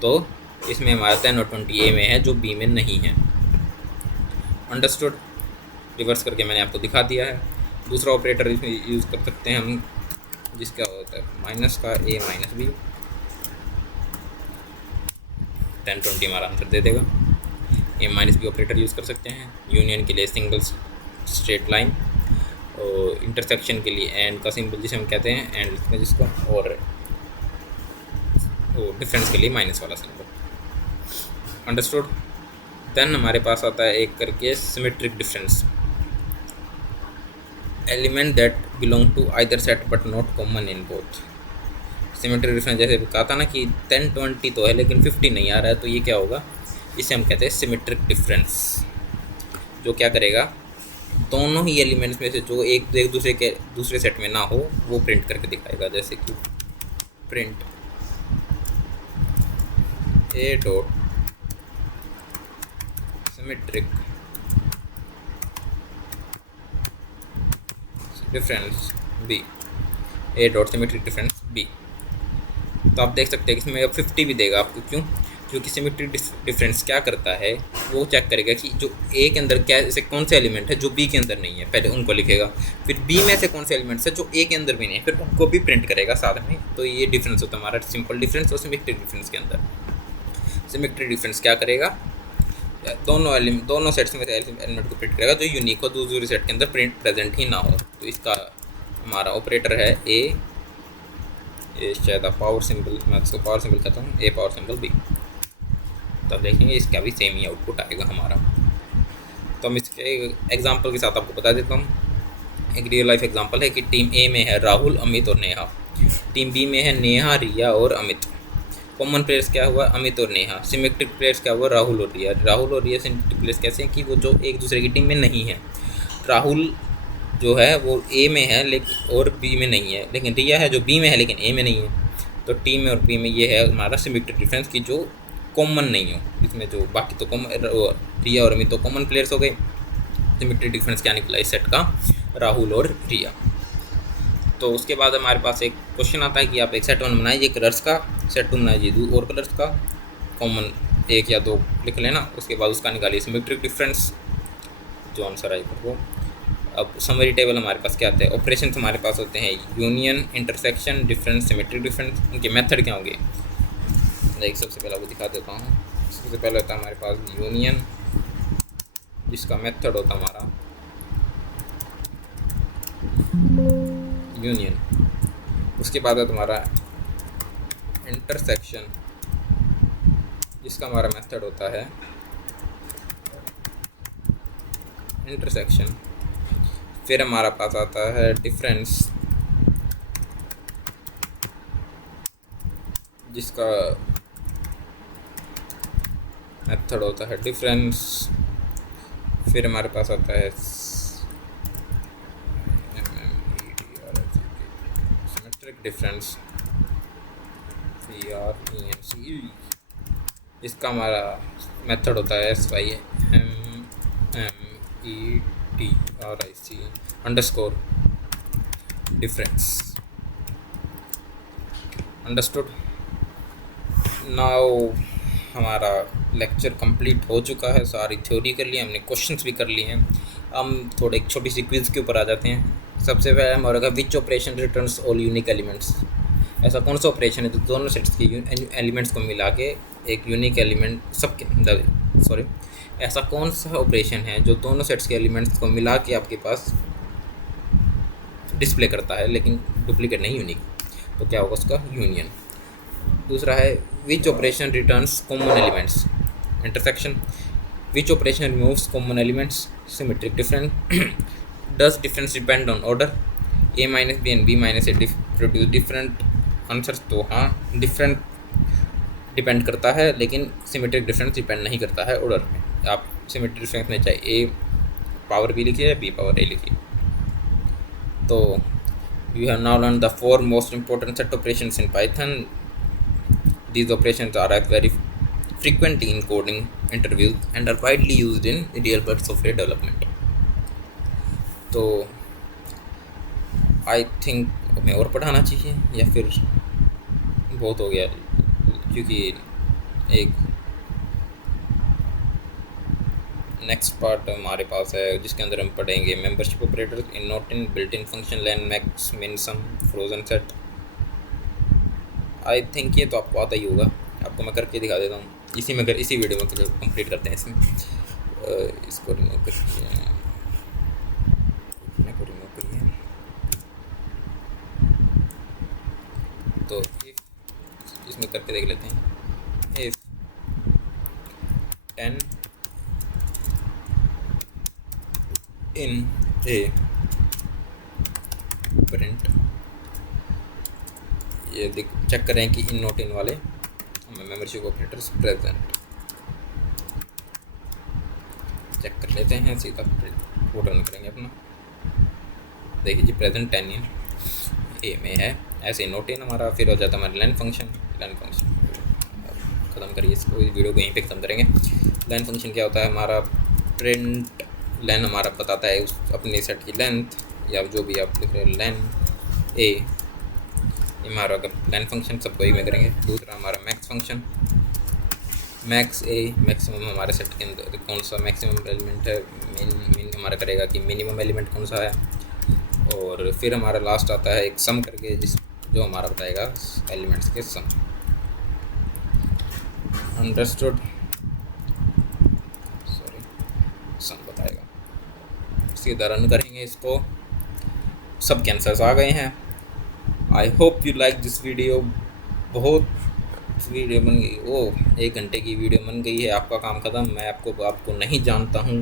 तो इसमें हमारा 10 और 20 ए में है जो बी में नहीं है। अंडरस्टूड। रिवर्स करके मैंने आपको दिखा दिया है। दूसरा ऑपरेटर इसमें यूज़ कर सकते हैं हम, जिसका होता है माइनस का ए माइनस बी। 10 20 हमारा आंसर दे देगा। ए माइनस बी ऑपरेटर यूज़ कर सकते हैं। यूनियन के लिए सिंगल स्ट्रेट लाइन, और इंटरसेक्शन के लिए एंड का सिंबल जिसे हम कहते हैं एंड लिखते हैं जिसको, और डिफरेंस के लिए माइनस वाला सिंबल। अंडरस्टूड। देन हमारे पास आता है एक करके symmetric difference, element that belong to either set but not common in both. Symmetric difference जैसे कहा था ना कि 10 20 तो है लेकिन 50 नहीं आ रहा है, तो ये क्या होगा, इसे हम कहते हैं सिमेट्रिक डिफरेंस। जो क्या करेगा, दोनों ही एलिमेंट्स में से जो एक दूसरे के दूसरे सेट में ना हो वो प्रिंट करके दिखाएगा। जैसे कि print A dot symmetric difference B, A dot symmetric difference B. तो आप देख सकते हैं कि इसमें अब 50 भी देगा आपको। क्यों, क्योंकि सिमेट्रिक डिफरेंस क्या करता है, वो चेक करेगा कि जो ए के अंदर क्या ऐसे कौन से एलिमेंट है जो बी के अंदर नहीं है, पहले उनको लिखेगा, फिर बी में से कौन से एलिमेंट्स है जो ए के अंदर भी नहीं है, फिर उनको भी प्रिंट करेगा साथ में। तो ये डिफरेंस होता है हमारा सिंपल डिफरेंस और सिमेट्रिक डिफरेंस के अंदर। सिमेट्रिक डिफरेंस क्या करेगा, दोनों सेट्स में से एलिमेंट को प्रिंट करेगा जो यूनिक हो, दूसरे सेट के अंदर प्रिंट प्रेजेंट ही ना हो। तो इसका हमारा ऑपरेटर है ए शायद पावर सिंबल, मैं इसको पावर सिंबल कहता हूँ, ए पावर सिंबल बी। तो देखेंगे इसका भी सेम ही आउटपुट आएगा हमारा। तो हम इसके एग्जांपल के साथ आपको बता देता हूँ। एक रियल लाइफ एग्जांपल है कि टीम ए में है राहुल, अमित और नेहा। टीम बी में है नेहा, रिया और अमित। कॉमन प्लेयर्स क्या हुआ? अमित और नेहा। सिमेट्रिक प्लेयर्स क्या हुआ? राहुल और रिया। राहुल और रिया सिमेट्रिक प्लेयर्स कैसे हैं कि वो जो एक दूसरे की टीम में नहीं है। राहुल जो है वो ए में है लेकिन और बी में नहीं है, लेकिन रिया है जो बी में है लेकिन ए में नहीं है। तो टीम में और बी में ये है हमारा सिमेट्रिक डिफरेंस की जो कॉमन नहीं हो इसमें। जो बाकी तो कॉमन, रिया और अमित तो कॉमन प्लेयर्स हो गए। सिमेट्रिक डिफरेंस क्या निकला इस सेट का? राहुल और रिया। तो उसके बाद हमारे पास एक क्वेश्चन आता है कि आप एक सेट वन बनाइए कलर्स का, सेट टू बनाइए दो और कलर्स का, कॉमन एक या दो लिख लेना। उसके बाद उसका निकालिए सिमेट्रिक डिफरेंस, जो आंसर आएगा वो। अब समरी टेबल हमारे पास क्या आते हैं? ऑपरेशन हमारे पास होते हैं union, intersection, difference, symmetric difference. उनके मेथड क्या होंगे? एक सबसे पहले आपको दिखा देता हूँ। सबसे पहले होता है हमारे पास यूनियन, जिसका मेथड होता है हमारा यूनियन। उसके बाद है तुम्हारा इंटरसेक्शन, जिसका हमारा मेथड होता है इंटरसेक्शन। फिर हमारा पास आता है डिफरेंस, जिसका मेथड होता है डिफरेंस। फिर हमारे पास आता है सिमेट्रिक डिफरेंस, CRENC। इसका हमारा मेथड होता है SYMMETRIC underscore difference. Understood? Now हमारा लेक्चर कंप्लीट हो चुका है। सारी थ्योरी कर ली हमने, क्वेश्चंस भी कर लिए हैं। हम थोड़े एक छोटी सी क्विज के ऊपर आ जाते हैं। सबसे पहले हमारा विच operation returns all unique elements. ऐसा कौन सा ऑपरेशन है जो दोनों सेट्स के एलिमेंट्स को मिला के एक यूनिक एलिमेंट सबके ऐसा कौन सा ऑपरेशन है जो दोनों सेट्स के एलिमेंट्स को मिला के आपके पास डिस्प्ले करता है लेकिन डुप्लीकेट नहीं, यूनिक? तो क्या होगा उसका? यूनियन। दूसरा है which operation returns common elements. Intersection. Which operation removes common elements. Symmetric difference. Does difference depend on order. A minus B and B minus A produce different answers. तो हाँ, डिफरेंट डिपेंड करता है लेकिन सिमेट्रिक डिफरेंस डिपेंड नहीं करता है ऑर्डर में। आप सिमेट्रिक डिफरेंस में चाहे ए पावर बी लिखिए या बी पावर ए लिखिए। तो you have now learned the 4 most important set operations in Python. These operations are very frequent in coding interviews and are widely used in real world software development. तो आई थिंक हमें और पढ़ाना चाहिए या फिर बहुत हो गया, क्योंकि एक नेक्स्ट पार्ट हमारे पास है जिसके अंदर हम पढ़ेंगे membership operators, in not in, built in function, lane, max, मिन, सम, फ्रोजन सेट। आई थिंक ये तो आपको आता ही होगा, आपको मैं करके दिखा देता हूँ इसी वीडियो में कंप्लीट करते हैं। इसको रिमूव करिए, तो इसमें करके देख लेते हैं। इफ 10 इन ए प्रिंट, ये चेक करें कि इन नॉट इन वाले मेंबरशिप ऑपरेटर्स प्रेजेंट। चेक कर लेते हैं, सीधा कोड रन करेंगे अपना। देखिए जी, प्रेजेंट 10 इन ए में है, ऐसे नोट इन हमारा। फिर हो जाता है हमारा लेन फंक्शन। ख़त्म करिए इसको, इस वीडियो को यहीं पे ख़त्म करेंगे। लेन फंक्शन क्या होता है हमारा? प्रिंट लेन हमारा बताता है उस अपने सेट की लेंथ, या जो भी आप लिख रहे हैं लेन ए, हमारा लेन फंक्शन सबको ही में करेंगे। दूसरा हमारा मैक्स फंक्शन, मैक्स ए, मैक्सिमम हमारे सेट के अंदर कौन सा मैक्सिमम एलिमेंट है। मिन हमारा करेगा कि मिनिमम एलिमेंट कौन सा है। और फिर हमारा लास्ट आता है एक सम करके, जो हमारा बताएगा एलिमेंट्स के सम। अंडरस्टूड? सीधा रन करेंगे इसको। सब कैंसर्स आ गए हैं। आई hope you like this video. बहुत वीडियो बन गई, ओह 1 घंटे की वीडियो बन गई है। आपका काम ख़त्म। मैं आपको नहीं जानता हूँ।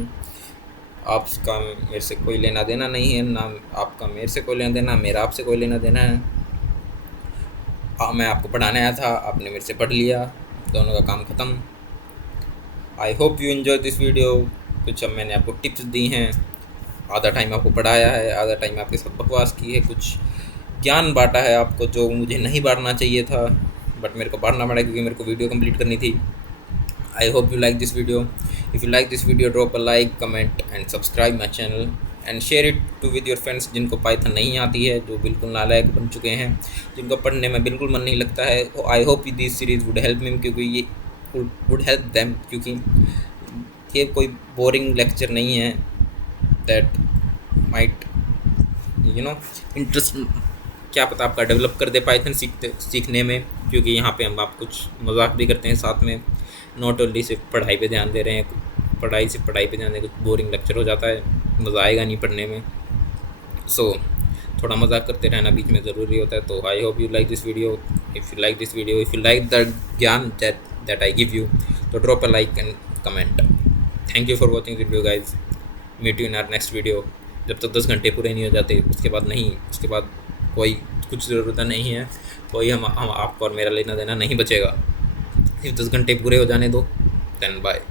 आपका मेरे से कोई लेना देना नहीं है, ना आपका मेरे से कोई लेना देना, मेरा आपसे कोई लेना देना है। मैं आपको पढ़ाने आया था, आपने मेरे से पढ़ लिया, दोनों का काम ख़त्म। आई hope you enjoy this video. कुछ अब मैंने आपको टिप्स दी हैं, आधा टाइम आपको पढ़ाया है, आधा टाइम आपके साथ बकवास की है, कुछ ज्ञान बांटा है आपको जो मुझे नहीं बांटना चाहिए था, बट मेरे को बांटना पड़ा क्योंकि मेरे को वीडियो कंप्लीट करनी थी। I hope you like this video. If you like this video drop a like, comment and subscribe my channel and share it to with your friends जिनको पाइथन नहीं आती है, जो बिल्कुल नालायक बन चुके हैं, जिनको पढ़ने में बिल्कुल मन नहीं लगता है। I hope this series would help me, क्योंकि ये वुड हेल्प देम, क्योंकि ये कोई बोरिंग लेक्चर नहीं है दैट माइट इंटरेस्ट, क्या पता आपका डेवलप कर दे पाइथन सीखने में। क्योंकि यहाँ पे हम आप कुछ मजाक भी करते हैं साथ में, नॉट ओनली सिर्फ पढ़ाई पे ध्यान दे रहे हैं, पढ़ाई पे ध्यान दे, कुछ बोरिंग लेक्चर हो जाता है, मज़ा आएगा नहीं पढ़ने में। सो थोड़ा मजाक करते रहना बीच में ज़रूरी होता है। तो I hope you like this video. If you like this video, if you like the ज्ञान दैट आई गिव यू, तो drop a like and comment. Thank you for watching video guys. Meet you in our next video. जब तक 10 घंटे पूरे नहीं हो जाते उसके बाद नहीं, उसके बाद कोई कुछ ज़रूरत नहीं है, कोई हम आपको और मेरा लेना देना नहीं बचेगा। सिर्फ 10 घंटे पूरे हो जाने दो, देन बाय।